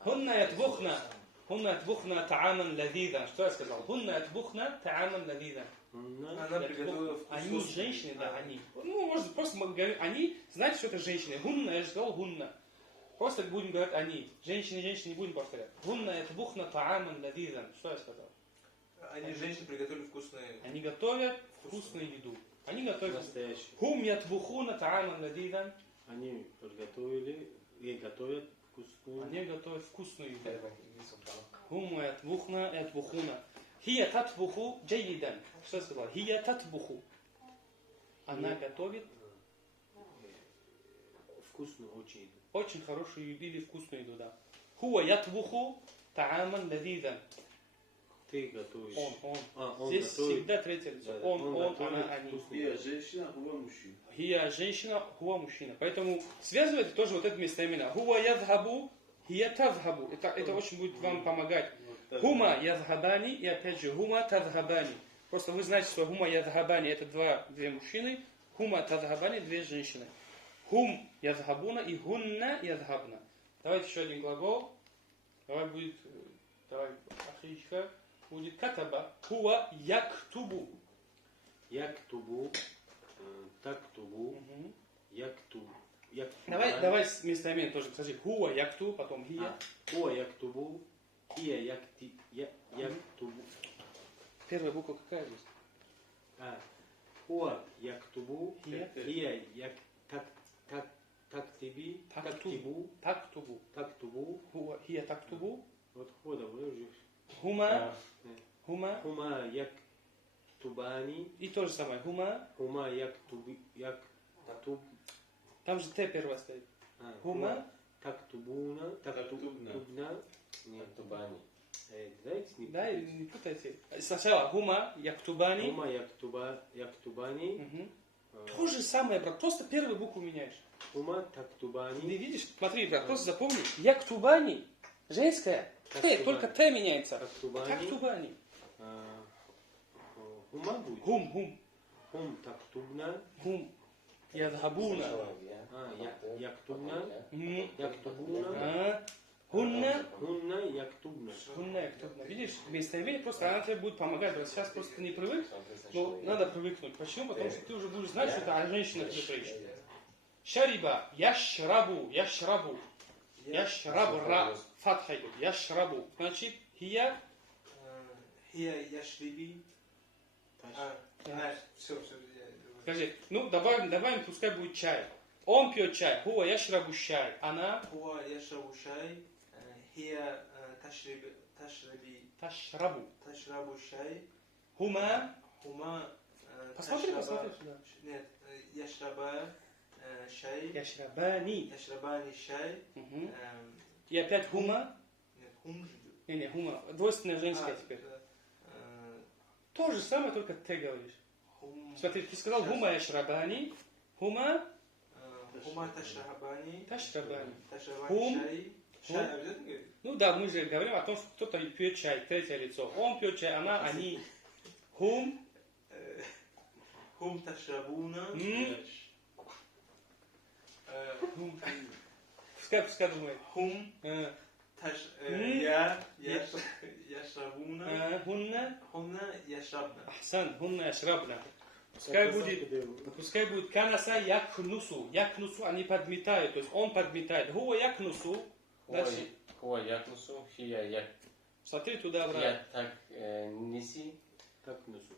Хунна ятбухна. Хунна ятбухна тааман лазизан. Что я сказал? Хунна ятбухна тааман лазизан. Она приготовила Они вкусную- женщины, да, они. Ну, может, просто мы говорим, они, знаете, что это женщины. Гунна, я же сказал гунна. Просто будем говорить они. Женщины, не будем повторять. Гунна ятбухна тааман лазизан. Что я сказал? Они женщины приготовили вкусные. Они готовят вкусную еду. Они готовят. Настоящий. Хум ятбухуна тааман лазизан. Они подготовили и готовят вкусную. Они готовят вкусную еду. Хум ятбухуна. Хия татбуху джейидан. Что я сказал? Хия татбуху. Она готовит Вкусную очень. очень хорошую еду или вкусную еду, да. Хуа ятбуху тааман лазизан. Ты готовишь. Он. Он Здесь готовит. всегда третье лицо. Да, да. Он, готовит она, они. вкусную. Я женщина, хуа мужчина. Хия женщина, хуа мужчина. Поэтому связывайте тоже вот это местоимение. Хуа ядхабу, хия тазхабу. Это очень будет вам помогать. Хума ядхабани и опять же хума тазхабани. Просто вы знаете, что хума ядхабани это две мужчины, хума тазхабани две женщины. Хум ядхабуна и хунна ядхабна. Давайте еще один глагол. Давай ахичка. Будет катаба. Хуа яктубу. Яктубу. Тактубу. Мгм. Яктубу. Давай с местоимением тоже. Скажи, хуа якту, потом хия. Хуа яктубу. Хия яктубу. Первая буква какая здесь? Хуа яктубу. Хия. Хия тактиби. Тактубу. Тактубу. Хуа хия тактубу. Вот хода уже. Хума. Хума. Хума яктубани. И то же самое. Хума. Хума яктуб. Там же Т первая стоит. Хума. Тактубуна. Тактубна. Нет. Тубани. Знаете, не Да, путайте. не путайте. Сначала хума яктубани. Хума яктубани. Мгм. То же самое, брат. Просто первую букву меняешь. Хума Ты тактубани. видишь? Смотри, брат, просто запомни. Яктубани. Женская. Т, Тактубани. только Т меняется. Тактубани. Тактубани. Хума будет. Хум. Хум тактубна. Хум. Ядхабуна. Яктубна. Мгм. Яктубуна. А. Хунна. Хунна яктубна. Хунна яктубна. Видишь, местоимение просто она тебе будет помогать. Вот сейчас просто ты не привык, но надо привыкнуть. Почему? Потому что ты уже будешь знать, что это о женщинах идет речь. Шариба. Яшрабу. Яшрабу. Яшрабу. Ра. Фатха идет. Яшрабу. Значит, хия. Хия яшриби. Все. Скажи, ну добавим, пускай будет чай. Он пьет чай. Хуа яшрабу чай. Она. Хуа яшрабу шай. Хия Ташрабу. ташрабу шай. Хума. Хума Посмотри ташраба- сюда. Нет, яшраба шай. Яшрабани. Яшрабани шай. Мгм. И опять хума. Нет, хум же. Не, хума. Двойственная женская теперь. То же самое, только ты говоришь. Хум. Смотри, ты сказал хума яшрабани. Хума Хума ташрабани. ташрабани. Ташрабани Хум. шай. Чай обязательно говорить? Ну да, мы же говорим о том, что кто-то пьет чай, третье лицо. Он пьет чай, она, они. Хум. Хум ташрабуна. Хум. Пускай думает. Хум Э, яшрабуна. Хунна. Хунна яшрабна. Ахсан, хунна яшрабна. Пускай будет канаса якнусу. Якнусу они подметают, то есть он подметает. Хуа якнусу. Дальше. Хуа якнусу, хия як. Смотри туда обратно. Хия так неси. Так несу.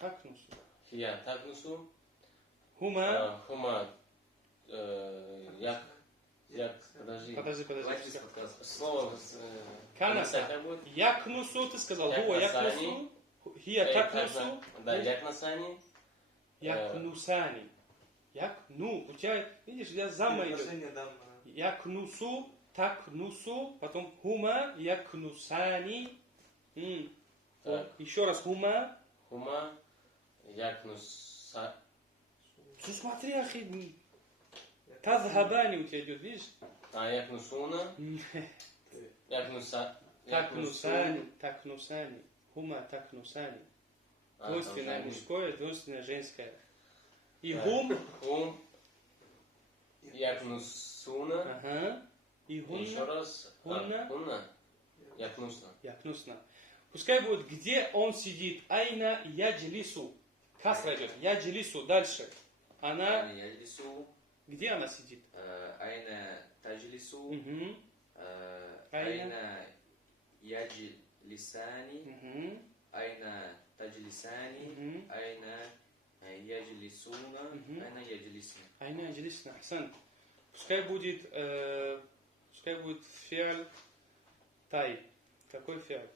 Якнусу. Хия так несу. Хума. Хума як. Подожди. Подожди. Давайте без подсказки. Слово Канаса. как будет? Якнусу, ты сказал. Як Хуа насани. якнусу. Хия такнусу. Да, як насани. Якнусани. Якну. У тебя, видишь, я зама идет. Предложение дам. Якнусу, такнусу, потом хума, якнусани. Так. Еще раз хума. Хума як нуса. Ну смотри, ахи. Тазхабани у тебя идет, видишь? Як нусуна. Як нуса. Такнусани. Хума, такнусани. Двойственное там мужское, двойственное женское. И Так. хум. Хум. Як нусуна. Ага. И Еще хунна. раз. Хунна. Хунна. Як нусна. Якнусна. Пускай будет, где он сидит. Айна яджлису. Касра идет. Яджлису. Дальше. Она. Айна яджлису. Где она сидит? Айна таджлису. Угу. Айна яджлисани. Угу. Айна таджлисани. Угу. Айна яджлисуна. Мгм. Айна яджлисна. Айна яджлисна. Ахсан. Пускай будет фиаль тай. Какой фиаль?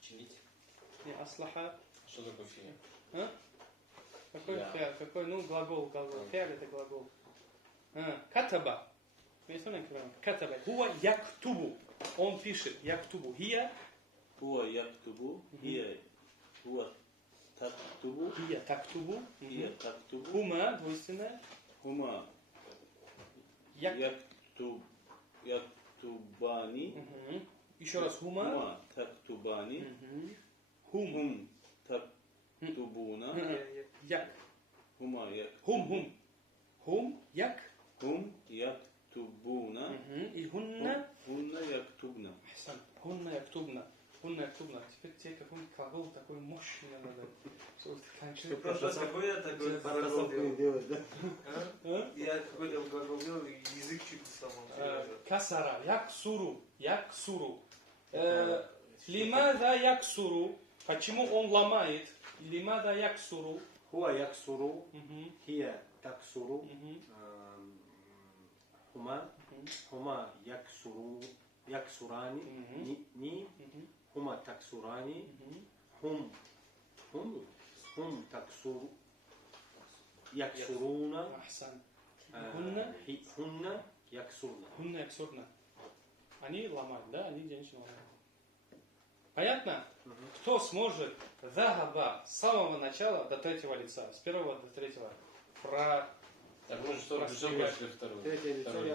Чинить. Не, аслаха. Что такое фия? А? Какой Я. фиаль? Какой? Ну, глагол. Фиаль это глагол. Катаба. Катаба. Хуа яктубу. Он пишет. Яктубу. Хия. هو يكتب هي هو تكتب Хия тактубу. هي تكتب Хума. Двойственное. هما يكتبان Угу. Еще раз хума. هما تكتبان Угу. Хум. هم تكتبون Як. هما Хум. Хум. Як. هم يكتبون И хунна. هن يكتبن Ахсан. Хунна яктубна. Хунна яктубна. Теперь тебе какой-нибудь глагол такой мощный надо. Чтобы ты конкретно- В прошлый раз какой я такой глагол делал? делать, да? А? Я какой-то глагол делал, и язык чуть сломал. Касара. Яксуру. Яксуру. Лимада яксуру. Почему он ломает? Лимада яксуру. هو يكسر Мгм. هي تكسر Мгм. هما يكسران ني Мгм. هما تكسران Мгм. هم يكسرون Ахсан. Хунна. هن يكسرن Хунна яксурна. Они ломают, да? Они женщины ломают. Понятно? Кто сможет загаба с самого начала до третьего лица, с первого до третьего, про Так мы же что Прости, вышли вторую. Третье лицо Второе я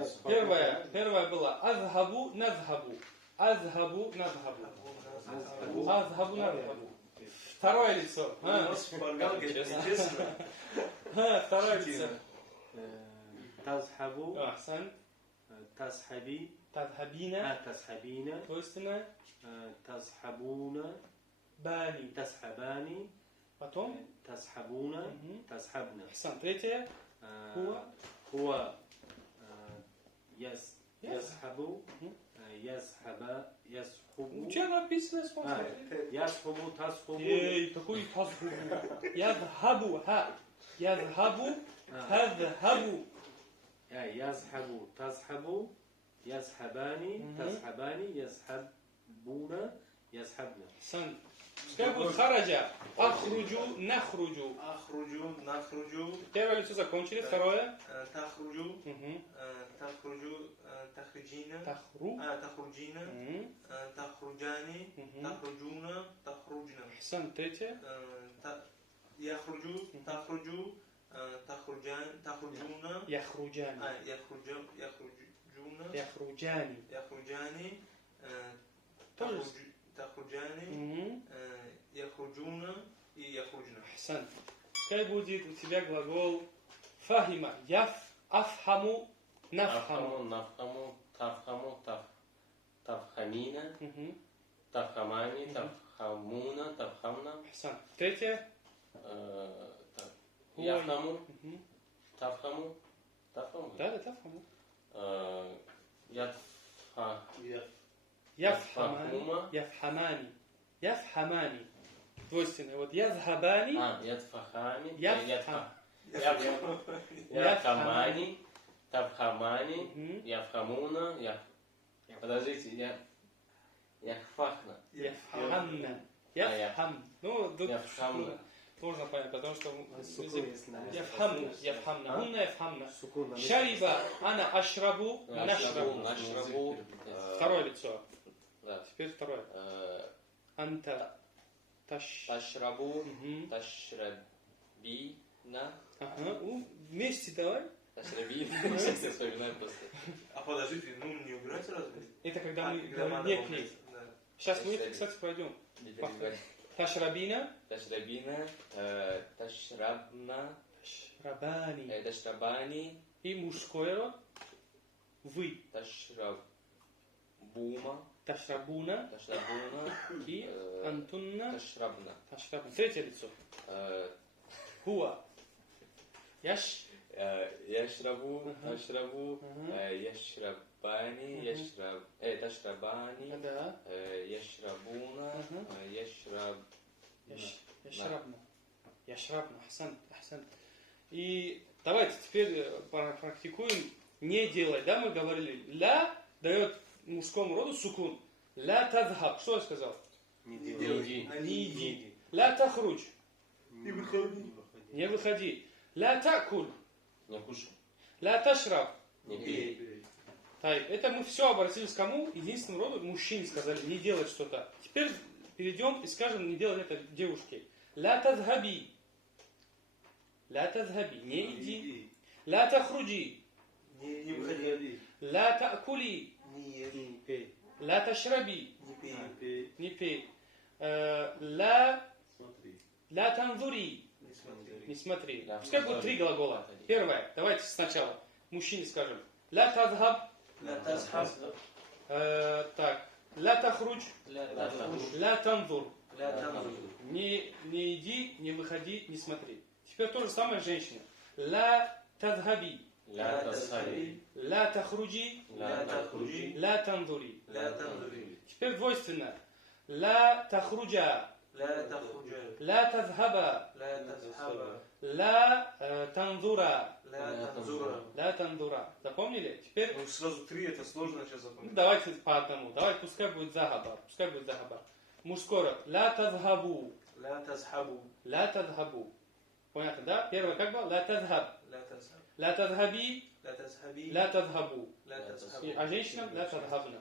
лицо. Первая была азхабу назхабу. Азхабу назхабу. Азхабу назхабу. Второе лицо. Шпаргалка, честно. Второе лицо. تذهب Ахсан. تذهبي Тадхабина. تذهبين Двойственное. تذهبون Бани. تذهبان Потом. تذهبون Мгм. تذهبن Ахсан. Третье. هو. هو Yes. يذهب مهم. يذهب У тебя написано, смотри. يذهب تذهب Ей, какой тазхабу? Ядхабу. Ядхабу. Тадхабу. يذهب تذهب يذهبان مهم. تذهبان يذهبون يذهبن Сан. Пускай будет хараджа. Ахруджу, нахруджу. Ахруджу, нахруджу, Первое лицо закончили. Второе. тахруджу, Мгм. тахруджу, тахриджина, Тахру. тахруджина, Мгм. тахруджани, Мгм. тахруджуна, тахруджна. Сан. Третье. Яхруджу, тахруджу, تخرجون Яхруджани. يخرجون Яхруджани. يخرجان Тоже. تخرجان Мгм. يخرجون и يخرجن. Ахсан. Пускай будет у тебя глагол фахима. Афхаму, нафхаму. Нафхаму, тафхаму, тафхамина, Мгм. тафхамани, тафхамуна, тафхамна. Ахсан. Третье. Так. Ой. Яфхаму, Мгм. тафхаму, тафхаму. Да, да, тафхаму. Ятфа. Яфхамани. Яфхамума. Яфхамани. Яфхамани. Двойственное. Вот язхабани. Ятфахами. Яфхам. Яфхамани, тафхамани, Мгм. яфхамуна, Подождите, яфхахна. Яфхамна. Яфхам. Ну, тут Яфхамна. сложно понять, потому что Сукун, если на- яфхамна. Яфхамна. А? Гунна яфхамна. Сукун на- Шариба. Ана ашрабу. Нашрабу, Нашрабу. нашрабу. Второе лицо. Да. Теперь второе. Анта. Таш. Ташрабу, Мгм. ташрабина, Ага. Вместе давай. ташрабина. Сейчас я вспоминаю просто. А подождите, ну не убирать разве? Это когда мы Когда говорим надо нет было книг. убрать, да. Сейчас мы это, кстати, пройдем. Не перебивай. Ташрабина. Ташрабина, ташрабна, Рабани. ташрабани, И мужской род. Вы. ташрабума, Ташрабуна. ташрабуна, И антунна. ташрабна. Ташрабуна. Третье лицо. Хуа. Яш. Яшрабу, Ага. ташрабу, Ага. яшрабани, Мгм. ташрабани, Да. яшрабуна, Ага. яшраб... Яшрабна. Яшрабна. Ахсан. Ахсан. И давайте теперь практикуем не делать. Да, мы говорили. Ля дает мужскому роду сукун. Ля тадхаб. Что я сказал? Не Не делай. делай. Не иди. Ля тахруч. Не выходи. Не выходи. Ля такуль. Не кушай, Ля ташраб. не пей. Это мы все обратились к кому? Единственному роду мужчине сказали не делать что-то. Теперь перейдем и скажем не делать это девушке. Ля тадхаби. Ля тадхаби. Не иди. Ля тахруджи. Не выходи. Ля таакули. Не ешь. Не пей. Ля ташраби. Не пей. Не пей. Не пей. Ля Смотри. танзури. Не смотри. Не смотри. Ля Пускай будет танзури. 3 глагола. Первое. Давайте сначала. Мужчине скажем. Ля тадхаб. لا تزحف. Так. Ля тахрудж. لا لا تخرج. Ля танзур. لا تنظر. Не иди, не выходи, не смотри. Теперь то же самое женщина. Ля тадхаби. Ля тасхаби, Ля тахруджи. ля тахруджи, Ля танзури. لا تنظري. Теперь двойственно. Ля тахруджа. لا تخرج. Ля тадхаба. لا تذهب. Ля танзура. لا تنظر. Ля танзура. Запомнили? Теперь Ну сразу 3 это сложно сейчас ну, запомнить. давайте по одному. Давайте, пускай будет захабар. Пускай будет захабар. Мужской род. Ля тадхабу. لا تذهبوا. Ля тадхабу. Понятно, да? Первое как было? Ля тадхаб. لا تذهب. Ля тадхаби. لا تذهبي. Ля тадхабу. لا И- تذهبوا. А женщинам ля тадхабна.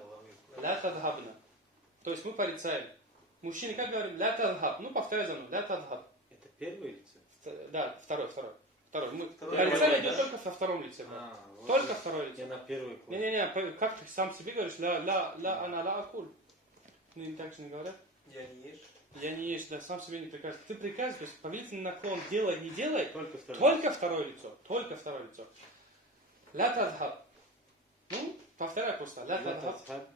Ля тадхабна. То есть мы порицаем. Мужчины как говорим? Ля тадхаб. Ну, повторяй за мной. Ля тадхаб. Это первое лицо? Да, второй. Мы Второй. порицание Первый, идет да? только во втором лице. вот Только второе лицо. я на первый класс. Не-не-не, как ты сам себе говоришь? Ля ана ла акуль. Ну, им так же не говорят. Я не ешь. Я не ешь, да, сам себе не приказываю. Ты приказываешь, то есть повелительный наклон делай, не делай, Только второй. только второе лицо. Только второе лицо. Ля тадхаб. Ну, повторяй просто. Ля لا тадхаб. تذهب.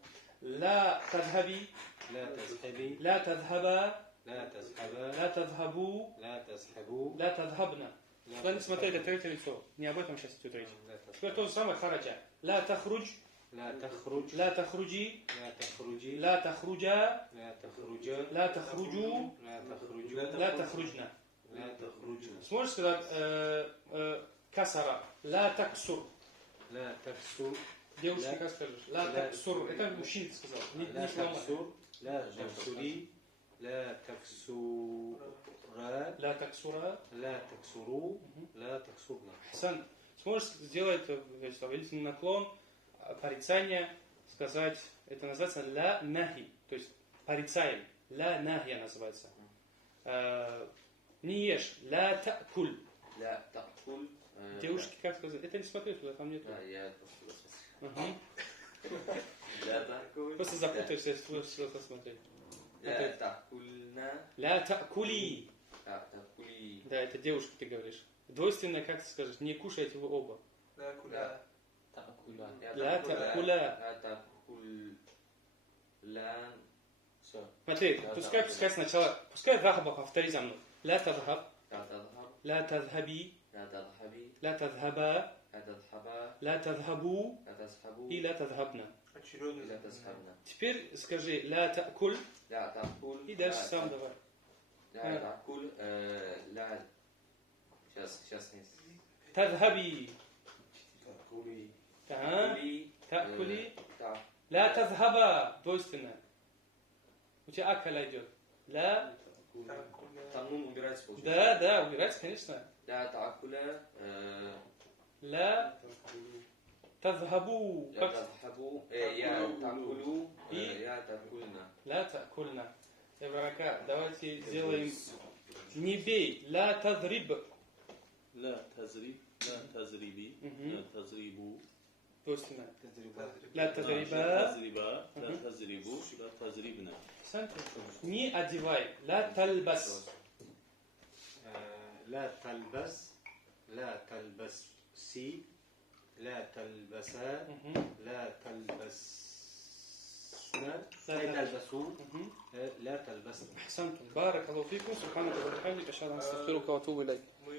Ля тадхаби. لا تذهبي. Ля тадхаба. لا تذهبا. Ля тадхабу. لا تذهبوا. Ля тадхабна. لا Туда не смотри, это تذهبوا. третье лицо. Не об этом сейчас идет речь. لا Теперь تذهب. то же самое хараджа. Ля тахрудж. لا تخرج. Ля тахруджи. لا تخرجي. Ля тахруджа. لا تخرجا. Ля тахруджу. لا تخرجوا. Ля тахруджна. لا تخرجوا. Сможешь сказать касара? Ля таксур. لا تكسر. Девушке Ля- как скажешь? Ля ля- таксур. Это мужчина ты сказал. Не لا сломай. تكسر. لا تكسري. لا تكسرا. Ля таксура. لا تكسروا. لا تكسرنا. Хасан, сможешь сделать повелительный наклон, порицание, сказать, это называется ля нахи, то есть порицаем. Ля нахия называется. Не ешь. Ля та'куль. لا تأكل. Девушки, как сказать? Это не смотри туда, там нету. Да, я просто посмотрел. Мгм. لا تأكل. Просто запутаешься, если будешь что-то смотреть. لا تأكلنا. Ля та'кули. لا تأكلي. Да, это девушка, ты говоришь. Двойственное, как ты скажешь? Не кушайте вы оба. لا كلها تأكلان. لا تأكلا. لا تأكل. لا. Все. Смотри, Да, пускай сначала, пускай захаба повтори за мной. Ля тазхаб, لا تذهب. ля тазхаби, لا تذهبي. ля тазхаба, لا تذهبا. ля тазхабу لا تذهبوا. и ля тазхабна. очередно لا تذهبنا. Теперь скажи ля та'куль لا تأكل. и дальше сам давай. لا تأكل. لا. Сейчас не. Тазхаби. Такули. Да. تأكلي. Та'кули. تأ- Ля тазхаба. Двойственное. У тебя акаля идет. Ля. Там нун убирается, получается. Да, да, убирать, конечно. لا تأكل. Ля тазхабу. لا Как? تذهبوا. يا تأكلوا. И? يا تأكلنا. Ля та'кульна. Еврака, давайте сделаем. Не бей. Ля тазриб. لا تزرب لا تزربي لا تزربوا Двойственное. لا Ля тазриба. تزربا لا تزربوا لا تزربنا. Не одевай. Ля тальбас. لا تلبس. لا تلبسي. لا تلبسا. لا تلبسنا. لا تلبسون. لا تلبسنا. أحسنتم. بارك الله فيكم. سبحانك وبحمدك. أشهد أن لا إله إلا أنت. أستغفرك وأتوب إليك. мы